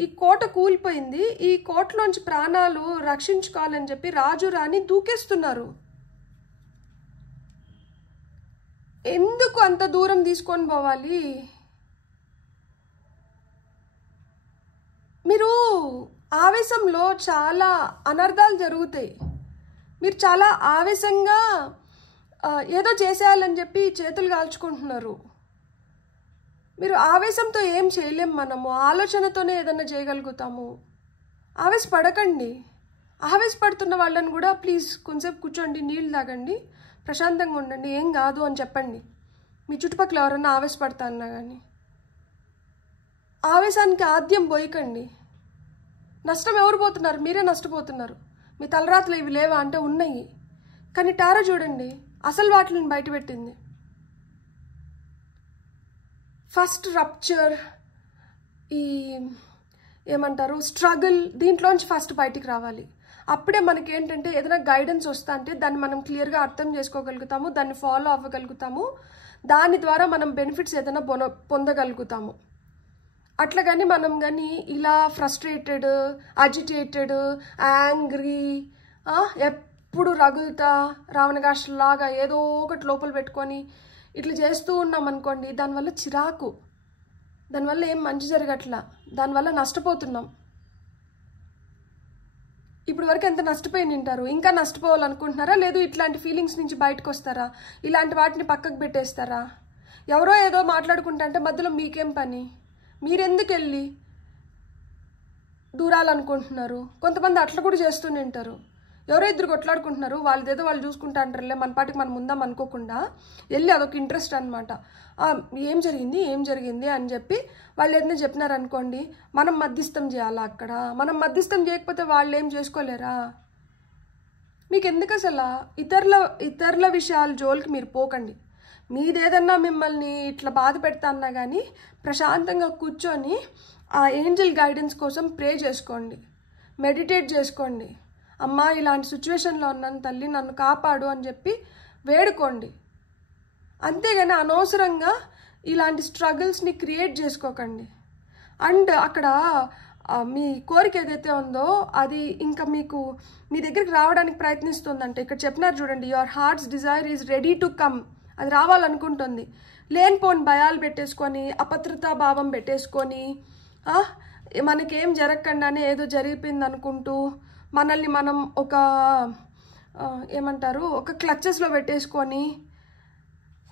ఈ కోట కూలిపోయింది. ఈ కోటలోంచి ప్రాణాలు రక్షించుకోవాలని చెప్పి రాజు రాణి దూకేస్తున్నారు. ఎందుకు అంత దూరం తీసుకొని పోవాలి? మీరు ఆవేశంలో చాలా అనర్థాలు జరుగుతాయి. మీరు చాలా ఆవేశంగా ఏదో చేసేయాలని చెప్పి చేతులు కాల్చుకుంటున్నారు. మీరు ఆవేశంతో ఏం చేయలేం. మనము ఆలోచనతోనే ఏదన్నా చేయగలుగుతాము. ఆవేశపడకండి. ఆవేశపడుతున్న వాళ్ళని కూడా ప్లీజ్ కొంచెంసేపు కూర్చోండి, నీళ్ళు తాగండి, ప్రశాంతంగా ఉండండి, ఏం కాదు అని చెప్పండి. మీ చుట్టుపక్కల ఎవరన్నా ఆవేశపడతా అన్నా కానీ ఆవేశానికి ఆద్యం పోయకండి. నష్టం ఎవరు పోతున్నారు? మీరే నష్టపోతున్నారు. మీ తలరాతలు ఇవి లేవా అంటే ఉన్నాయి. కానీ టారో చూడండి, అసలు వాటిని బయటపెట్టింది. ఫస్ట్ రప్చర్, ఈ ఏమంటారు స్ట్రగుల్, దీంట్లోంచి ఫస్ట్ బయటికి రావాలి. అప్పుడే మనకి ఏంటంటే ఏదైనా గైడెన్స్ వస్తా అంటే దాన్ని మనం క్లియర్గా అర్థం చేసుకోగలుగుతాము, దాన్ని ఫాలో అవ్వగలుగుతాము, దాని ద్వారా మనం బెనిఫిట్స్ ఏదైనా పొందగలుగుతాము. అట్లా కానీ మనం కానీ ఇలా ఫ్రస్ట్రేటెడ్, అజిటేటెడ్, యాంగ్రీ, ఎప్పుడు రగులుతా రావణగాష్లాగా ఏదో ఒకటి లోపల పెట్టుకొని ఇట్లా చేస్తూ ఉన్నాం అనుకోండి, దానివల్ల చిరాకు, దానివల్ల ఏం మంచి జరగట్లా, దానివల్ల నష్టపోతున్నాం. ఇప్పుడు వరకు ఎంత నష్టపోయి నింటారు, ఇంకా నష్టపోవాలనుకుంటున్నారా? లేదు ఇట్లాంటి ఫీలింగ్స్ నుంచి బయటకు వస్తారా? ఇలాంటి వాటిని పక్కకు పెట్టేస్తారా? ఎవరో ఏదో మాట్లాడుకుంటా అంటే మధ్యలో మీకేం పని? మీరెందుకు వెళ్ళి దూరాలనుకుంటున్నారు? కొంతమంది అట్లా కూడా చేస్తూనే ఉంటారు. ఎవరో ఇద్దరు కొట్లాడుకుంటున్నారు, వాళ్ళదేదో వాళ్ళు చూసుకుంటా అంటారులే, మన పాటికి మనం ఉందాం అనుకోకుండా వెళ్ళి అదొక ఇంట్రెస్ట్ అనమాట. ఏం జరిగింది అని చెప్పి వాళ్ళు ఏదైనా చెప్పినారనుకోండి, మనం మధ్యస్థం చేయాలా? అక్కడ మనం మధ్యస్థం చేయకపోతే వాళ్ళు ఏం చేసుకోలేరా? మీకు ఎందుకు అసలు ఇతరుల విషయాల జోలికి మీరు పోకండి. మీదేదన్నా మిమ్మల్ని ఇట్లా బాధ పెడతా అన్నా కానీ ప్రశాంతంగా కూర్చొని ఆ ఏంజల్ గైడెన్స్ కోసం ప్రే చేసుకోండి, మెడిటేట్ చేసుకోండి. అమ్మా ఇలాంటి సిచ్యువేషన్లో ఉన్నాను తల్లి, నన్ను కాపాడు అని చెప్పి వేడుకోండి. అంతేగాని అనవసరంగా ఇలాంటి స్ట్రగుల్స్ని క్రియేట్ చేసుకోకండి. అండ్ అక్కడ మీ కోరిక ఏదైతే ఉందో అది ఇంకా మీకు మీ దగ్గరికి రావడానికి ప్రయత్నిస్తుందంటే ఇక్కడ చెప్పినారు చూడండి, your heart's desire is ready to come. అది రావాలనుకుంటుంది. లేనిపోని భయాలు పెట్టేసుకొని, అభద్రతా భావం పెట్టేసుకొని, మనకేం జరగకుండానే ఏదో జరిగిపోయింది అనుకుంటూ మనల్ని మనం ఒక ఏమంటారు ఒక క్లచెస్లో పెట్టేసుకొని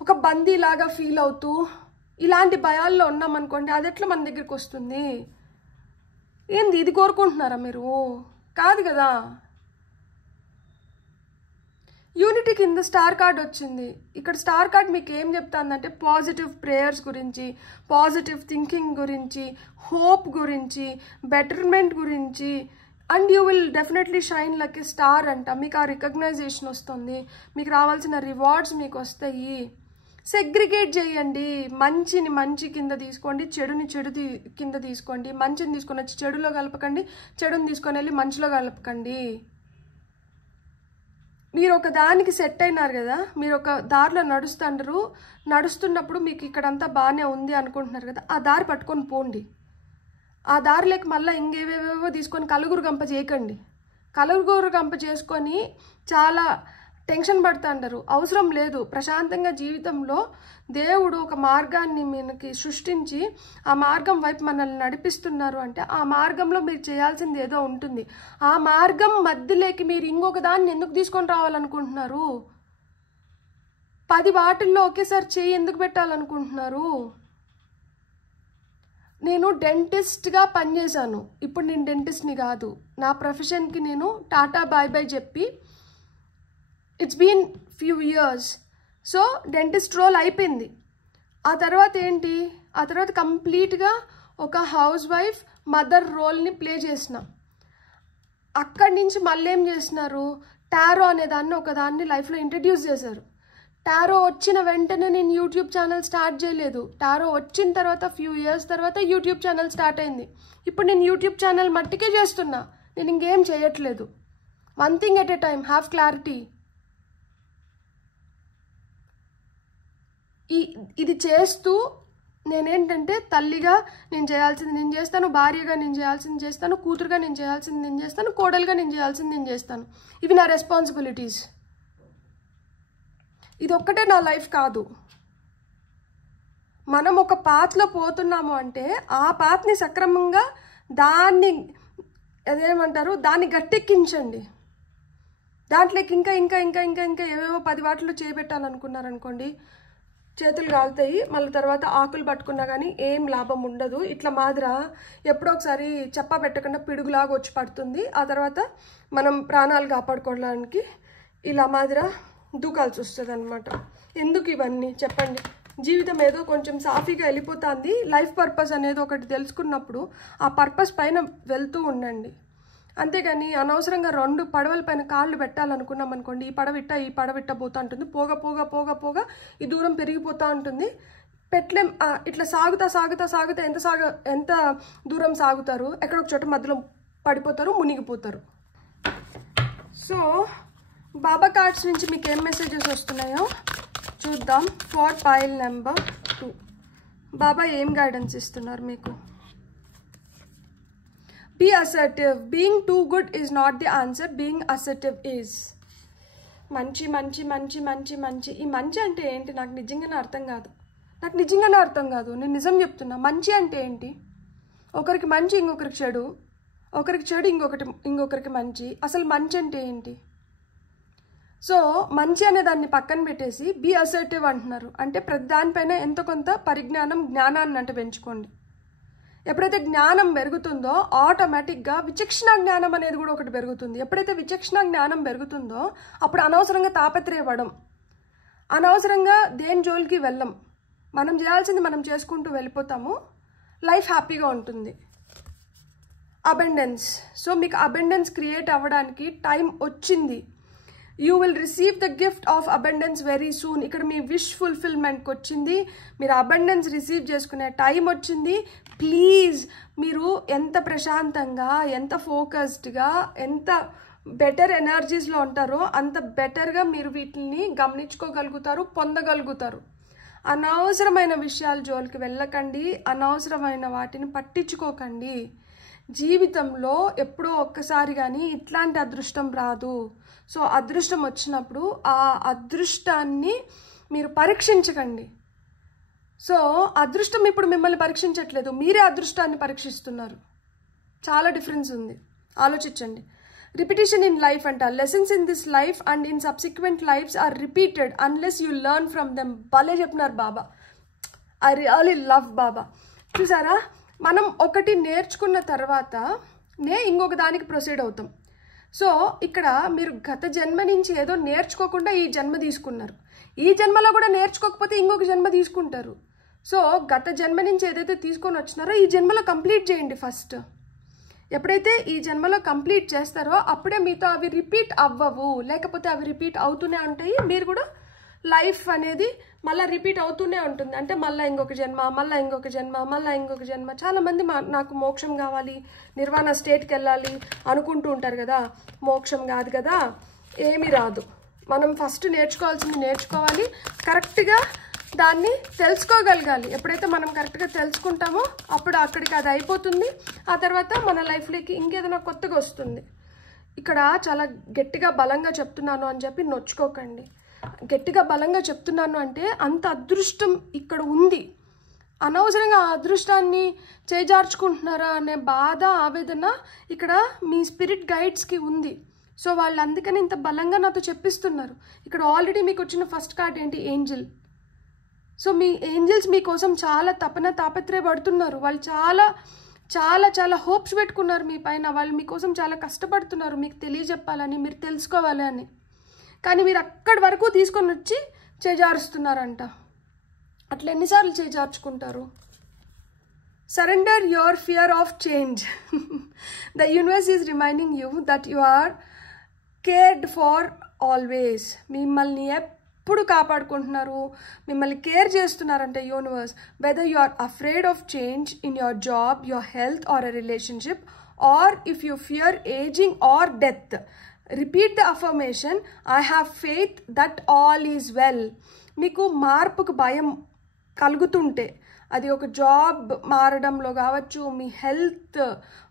ఒక బందీలాగా ఫీల్ అవుతూ ఇలాంటి భయాల్లో ఉన్నామనుకోండి, అది ఎట్లా మన దగ్గరికి వస్తుంది? ఏంది ఇది కోరుకుంటున్నారా మీరు? కాదు కదా. యూనిటీ కింద స్టార్ కార్డ్ వచ్చింది. ఇక్కడ స్టార్ కార్డ్ మీకు ఏం చెప్తాందంటే పాజిటివ్ ప్రేయర్స్ గురించి, పాజిటివ్ థింకింగ్ గురించి, హోప్ గురించి, బెటర్మెంట్ గురించి, and you will definitely shine like A star అంట. మీకు ఆ రికగ్నైజేషన్ వస్తుంది, మీకు రావాల్సిన రివార్డ్స్ మీకు వస్తాయి. సెగ్రిగేట్ చేయండి. మంచిని మంచి కింద తీసుకోండి, చెడుని చెడు కింద తీసుకోండి. మంచిని తీసుకొని వచ్చి చెడులో కలపకండి, చెడుని తీసుకొని వెళ్ళి మంచిలో కలపకండి. మీరు ఒక దానికి సెట్ అయినారు కదా, మీరు ఒక దారిలో నడుస్తున్నప్పుడు మీకు ఇక్కడంతా బాగానే ఉంది అనుకుంటున్నారు కదా, ఆ దారి పట్టుకొని పోండి. ఆ దారిలోకి మళ్ళీ ఇంకేవేవేవో తీసుకొని కలుగురు గంప చేయకండి. కలుగురు గంప చేసుకొని చాలా టెన్షన్ పడుతూ అంటారు. అవసరం లేదు. ప్రశాంతంగా జీవితంలో దేవుడు ఒక మార్గాన్ని మనకి సృష్టించి ఆ మార్గం వైపు మనల్ని నడిపిస్తున్నారు అంటే ఆ మార్గంలో మీరు చేయాల్సింది ఏదో ఉంటుంది. ఆ మార్గం మధ్యలోకి మీరు ఇంకొక దాన్ని ఎందుకు తీసుకొని రావాలనుకుంటున్నారు? 10 వాటిల్లో ఒకేసారి చేయి ఎందుకు పెట్టాలనుకుంటున్నారు? నేను డెంటిస్ట్గా పనిచేశాను. ఇప్పుడు నేను డెంటిస్ట్ని కాదు. నా ప్రొఫెషన్కి నేను టాటా బాయ్ బాయ్ చెప్పి it's been few years. So dentist role అయిపోయింది. ఆ తర్వాత ఏంటి? ఆ తర్వాత కంప్లీట్గా ఒక హౌస్ వైఫ్ మదర్ రోల్ని ప్లే చేసిన. అక్కడి నుంచి మళ్ళీ ఏం చేసినారు? టారో అనే దాన్ని ఒకదాన్ని లైఫ్లో ఇంట్రడ్యూస్ చేశారు. టారో వచ్చిన వెంటనే నేను యూట్యూబ్ ఛానల్ స్టార్ట్ చేయలేదు. టారో వచ్చిన తర్వాత ఫ్యూ ఇయర్స్ తర్వాత యూట్యూబ్ ఛానల్ స్టార్ట్ అయింది. ఇప్పుడు నేను యూట్యూబ్ ఛానల్ మట్టికే చేస్తున్నా, నేను ఇంకేం చేయట్లేదు. One thing at a time, have clarity. ఇది చేస్తూ నేనేంటంటే తల్లిగా నేను చేయాల్సింది నేను చేస్తాను, భార్యగా నేను చేయాల్సింది చేస్తాను, కూతురుగా నేను చేయాల్సింది నేను చేస్తాను, కోడలుగా నేను చేయాల్సింది నేను చేస్తాను. ఇవి నా రెస్పాన్సిబిలిటీస్. ఇది ఒక్కటే నా లైఫ్ కాదు. మనం ఒక పాత్లో పోతున్నాము అంటే ఆ పాత్ని సక్రమంగా దాన్ని అదేమంటారు దాన్ని గట్టెక్కించండి. దాంట్లోకి ఇంకా ఇంకా ఇంకా ఇంకా ఇంకా ఏవేవో 10 వాటిలో చేపెట్టాలనుకున్నారనుకోండి, చేతులు కాలుతాయి. మళ్ళీ తర్వాత ఆకులు పట్టుకున్నా కానీ ఏం లాభం ఉండదు. ఇట్లా మాదిర ఎప్పుడో ఒకసారి చెప్పా పెట్టకుండా పిడుగులాగా వచ్చి పడుతుంది. ఆ తర్వాత మనం ప్రాణాలు కాపాడుకోవడానికి ఇలా మాదిర దూకాల్సి వస్తుంది అనమాట. ఎందుకు ఇవన్నీ చెప్పండి? జీవితం ఏదో కొంచెం సాఫీగా వెళ్ళిపోతుంది. లైఫ్ పర్పస్ అనేది ఒకటి తెలుసుకున్నప్పుడు ఆ పర్పస్ పైన వెళ్తూ ఉండండి. అంతేగాని అనవసరంగా 2 పడవల పైన కాళ్ళు పెట్టాలనుకున్నాం అనుకోండి, ఈ పడవిట్ట పోతూ ఉంటుంది. పోగా పోగా పోగా పోగా ఈ దూరం పెరిగిపోతూ ఉంటుంది. పెట్టలేం. ఇట్లా సాగుతా ఎంత దూరం సాగుతారు, ఎక్కడొక చోట మధ్యలో పడిపోతారు, మునిగిపోతారు. సో బాబా కార్డ్స్ నుంచి మీకు ఏం మెసేజెస్ వస్తున్నాయో చూద్దాం. ఫర్ పైల్ నెంబర్ 2 బాబా ఏం గైడెన్స్ ఇస్తున్నారు మీకు? Be assertive. Being too good is not the answer. Being assertive is. మంచి మంచి మంచి మంచి మంచి ఈ మంచి అంటే ఏంటి? నాకు నిజంగానే అర్థం కాదు. నేను నిజం చెప్తున్నా. మంచి అంటే ఏంటి? ఒకరికి మంచి, ఇంకొకరికి చెడు, ఒకరికి చెడు, ఇంకొకరికి మంచి. అసలు మంచి అంటే ఏంటి? సో మంచి అనే దాన్ని పక్కన పెట్టేసి బీ అసర్టివ్ అంటున్నారు. అంటే ప్రతి దానిపైన ఎంతో కొంత పరిజ్ఞానం, జ్ఞానాన్ని అంటే పెంచుకోండి. ఎప్పుడైతే జ్ఞానం పెరుగుతుందో ఆటోమేటిక్గా విచక్షణ జ్ఞానం అనేది కూడా ఒకటి పెరుగుతుంది. ఎప్పుడైతే విచక్షణ జ్ఞానం పెరుగుతుందో అప్పుడు అనవసరంగా తాపత్రయపడం, అనవసరంగా దేని జోలికి వెళ్ళం. మనం చేయాల్సింది మనం చేసుకుంటూ వెళ్ళిపోతాము. లైఫ్ హ్యాపీగా ఉంటుంది. అబెండెన్స్. సో మీకు అబెండెన్స్ క్రియేట్ అవ్వడానికి టైం వచ్చింది. You will receive the gift of abundance very soon. ఇక్కడ మీ విష్ ఫుల్ఫిల్మెంట్కి వచ్చింది. మీరు అబెండెన్స్ రిసీవ్ చేసుకునే టైం వచ్చింది. ప్లీజ్ మీరు ఎంత ప్రశాంతంగా, ఎంత ఫోకస్డ్గా, ఎంత బెటర్ ఎనర్జీస్లో ఉంటారో అంత బెటర్గా మీరు వీటిని గమనించుకోగలుగుతారు, పొందగలుగుతారు. అనవసరమైన విషయాల జోలికి వెళ్ళకండి. అనవసరమైన వాటిని పట్టించుకోకండి. జీవితంలో ఎప్పుడో ఒక్కసారి కానీ ఇట్లాంటి అదృష్టం రాదు. సో అదృష్టం వచ్చినప్పుడు ఆ అదృష్టాన్ని మీరు పరీక్షించకండి. సో అదృష్టం ఇప్పుడు మిమ్మల్ని పరీక్షించట్లేదు, మీరే అదృష్టాన్ని పరీక్షిస్తున్నారు. చాలా డిఫరెన్స్ ఉంది, ఆలోచించండి. రిపిటేషన్ ఇన్ లైఫ్ అంట. Lessons in this life and in subsequent lives are repeated unless you learn from them. భలే చెప్పినారు బాబా. ఐ రియలీ లవ్ బాబా. చూసారా, మనం ఒకటి నేర్చుకున్న తర్వాత ఇంకొక దానికి ప్రొసీడ్ అవుతాం. సో ఇక్కడ మీరు గత జన్మ నుంచి ఏదో నేర్చుకోకుండా ఈ జన్మ తీసుకున్నారు. ఈ జన్మలో కూడా నేర్చుకోకపోతే ఇంకొక జన్మ తీసుకుంటారు. సో గత జన్మ నుంచి ఏదైతే తీసుకొని వచ్చినారో ఈ జన్మలో కంప్లీట్ చేయండి ఫస్ట్. ఎప్పుడైతే ఈ జన్మలో కంప్లీట్ చేస్తారో అప్పుడే మీతో అవి రిపీట్ అవ్వవు. లేకపోతే అవి రిపీట్ అవుతూనే ఉంటాయి. మీరు కూడా లైఫ్ అనేది మళ్ళీ రిపీట్ అవుతూనే ఉంటుంది. అంటే మళ్ళీ ఇంకొక జన్మ. చాలామంది నాకు మోక్షం కావాలి, నిర్వాణ స్టేట్కి వెళ్ళాలి అనుకుంటూ ఉంటారు కదా. మోక్షం కాదు కదా, ఏమీ రాదు. మనం ఫస్ట్ నేర్చుకోవాల్సింది నేర్చుకోవాలి, కరెక్ట్గా దాన్ని తెలుసుకోగలగాలి. ఎప్పుడైతే మనం కరెక్ట్గా తెలుసుకుంటామో అప్పుడు అక్కడికి అది అయిపోతుంది. ఆ తర్వాత మన లైఫ్లోకి ఇంకేదైనా కొత్తగా వస్తుంది. ఇక్కడ చాలా గట్టిగా బలంగా చెప్తున్నాను అని చెప్పి నొచ్చుకోకండి. గట్టిగా బలంగా చెప్తున్నాను అంటే అంత అదృష్టం ఇక్కడ ఉంది. అనవసరంగా ఆ అదృష్టాన్ని చేజార్చుకుంటున్నారా అనే బాధ, ఆవేదన ఇక్కడ మీ స్పిరిట్ గైడ్స్కి ఉంది. సో వాళ్ళు అందుకని ఇంత బలంగా నాతో చెప్పిస్తున్నారు. ఇక్కడ ఆల్రెడీ మీకు వచ్చిన ఫస్ట్ కార్డ్ ఏంటి? ఏంజల్. సో మీ ఏంజల్స్ మీకోసం చాలా తాపత్రయపడుతున్నారు. వాళ్ళు చాలా చాలా చాలా హోప్స్ పెట్టుకున్నారు మీ పైన. వాళ్ళు మీకోసం చాలా కష్టపడుతున్నారు, మీకు తెలియజెప్పాలని, మీరు తెలుసుకోవాలి అని. కానీ మీరు అక్కడి వరకు తీసుకొని వచ్చి చేజారుస్తున్నారంట. అట్లా ఎన్నిసార్లు చేజార్చుకుంటారు? Surrender your fear of change. The universe is reminding you that you are cared for always. మిమ్మల్ని ఎప్పుడు కాపాడుకుంటున్నారు, మిమ్మల్ని కేర్ చేస్తున్నారంటే universe. Whether you are afraid of change in your job, your health or a relationship, or if you fear ageing or death, repeat the affirmation, I have faith that all is well. మీకు మార్పుకు భయం కలుగుతుంటే, అది ఒక job మారడంలో కావచ్చు, మీ health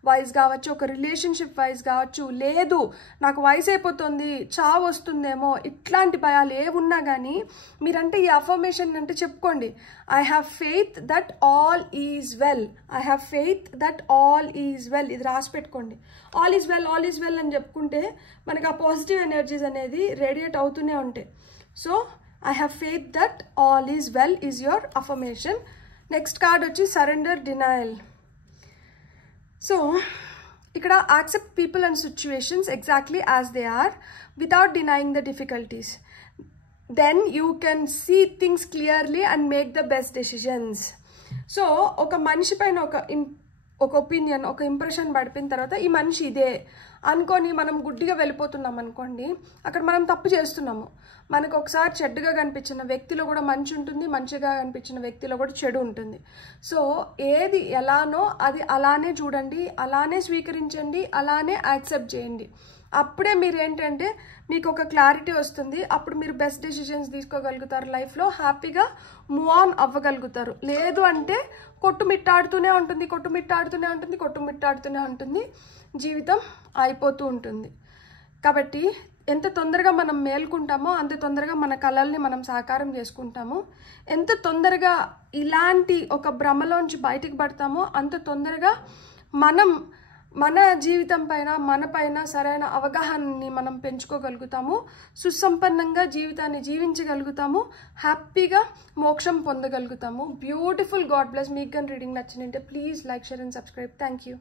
wise కావచ్చు, ఒక relationship wise కావచ్చు, లేదు నాకు వయసు అయిపోతుంది, చావు వస్తుందేమో, ఇట్లాంటి భయాలు ఏమున్నా కానీ మీరంటే ఈ అఫర్మేషన్ అంటే చెప్పుకోండి. I have faith that all is well, I have faith that all is well. ఇది రాసి పెట్టుకోండి. All is well, all is well అని చెప్పుకుంటే మనకు ఆ పాజిటివ్ ఎనర్జీస్ అనేది రేడియేట్ అవుతూనే ఉంటాయి. So I have faith that all is well is your affirmation. Next card వచ్చి సరెండర్ డినయల్. సో ఇక్కడ accept people and situations exactly as they are without denying the difficulties. Then you can see things clearly and make the best decisions. So ఒక మనిషి పైన ఒక opinion, ఒక impression పడిపోయిన తర్వాత ఈ మనిషి ఇదే అనుకొని మనం గుడ్డిగా వెళ్ళిపోతున్నాం అనుకోండి, అక్కడ మనం తప్పు చేస్తున్నాము. మనకు ఒకసారి చెడ్డగా కనిపించిన వ్యక్తిలో కూడా మంచి ఉంటుంది, మంచిగా కనిపించిన వ్యక్తిలో కూడా చెడు ఉంటుంది. సో ఏది ఎలానో అది అలానే చూడండి, అలానే స్వీకరించండి, అలానే యాక్సెప్ట్ చేయండి. అప్పుడే మీరు ఏంటంటే మీకు ఒక క్లారిటీ వస్తుంది. అప్పుడు మీరు బెస్ట్ డెసిషన్స్ తీసుకోగలుగుతారు, లైఫ్లో హ్యాపీగా మూవ్ ఆన్ అవ్వగలుగుతారు. లేదు అంటే కొట్టుమిట్టాడుతూనే ఉంటుంది, జీవితం అయిపోతూ ఉంటుంది. కాబట్టి ఎంత తొందరగా మనం మేల్కుంటామో అంత తొందరగా మన కలల్ని మనం సాకారం చేసుకుంటాము. ఎంత తొందరగా ఇలాంటి ఒక భ్రమలోంచి బయటికి పడతామో అంత తొందరగా మన జీవితం పైన, మన పైన సరైన అవగాహనని మనం పెంచుకోగలుగుతాము, సుసంపన్నంగా జీవితాన్ని జీవించగలుగుతాము, హ్యాపీగా మోక్షం పొందగలుగుతాము. బ్యూటిఫుల్. God bless. మీకు కానీ రీడింగ్ నచ్చినంటే please like, share and subscribe. Thank you.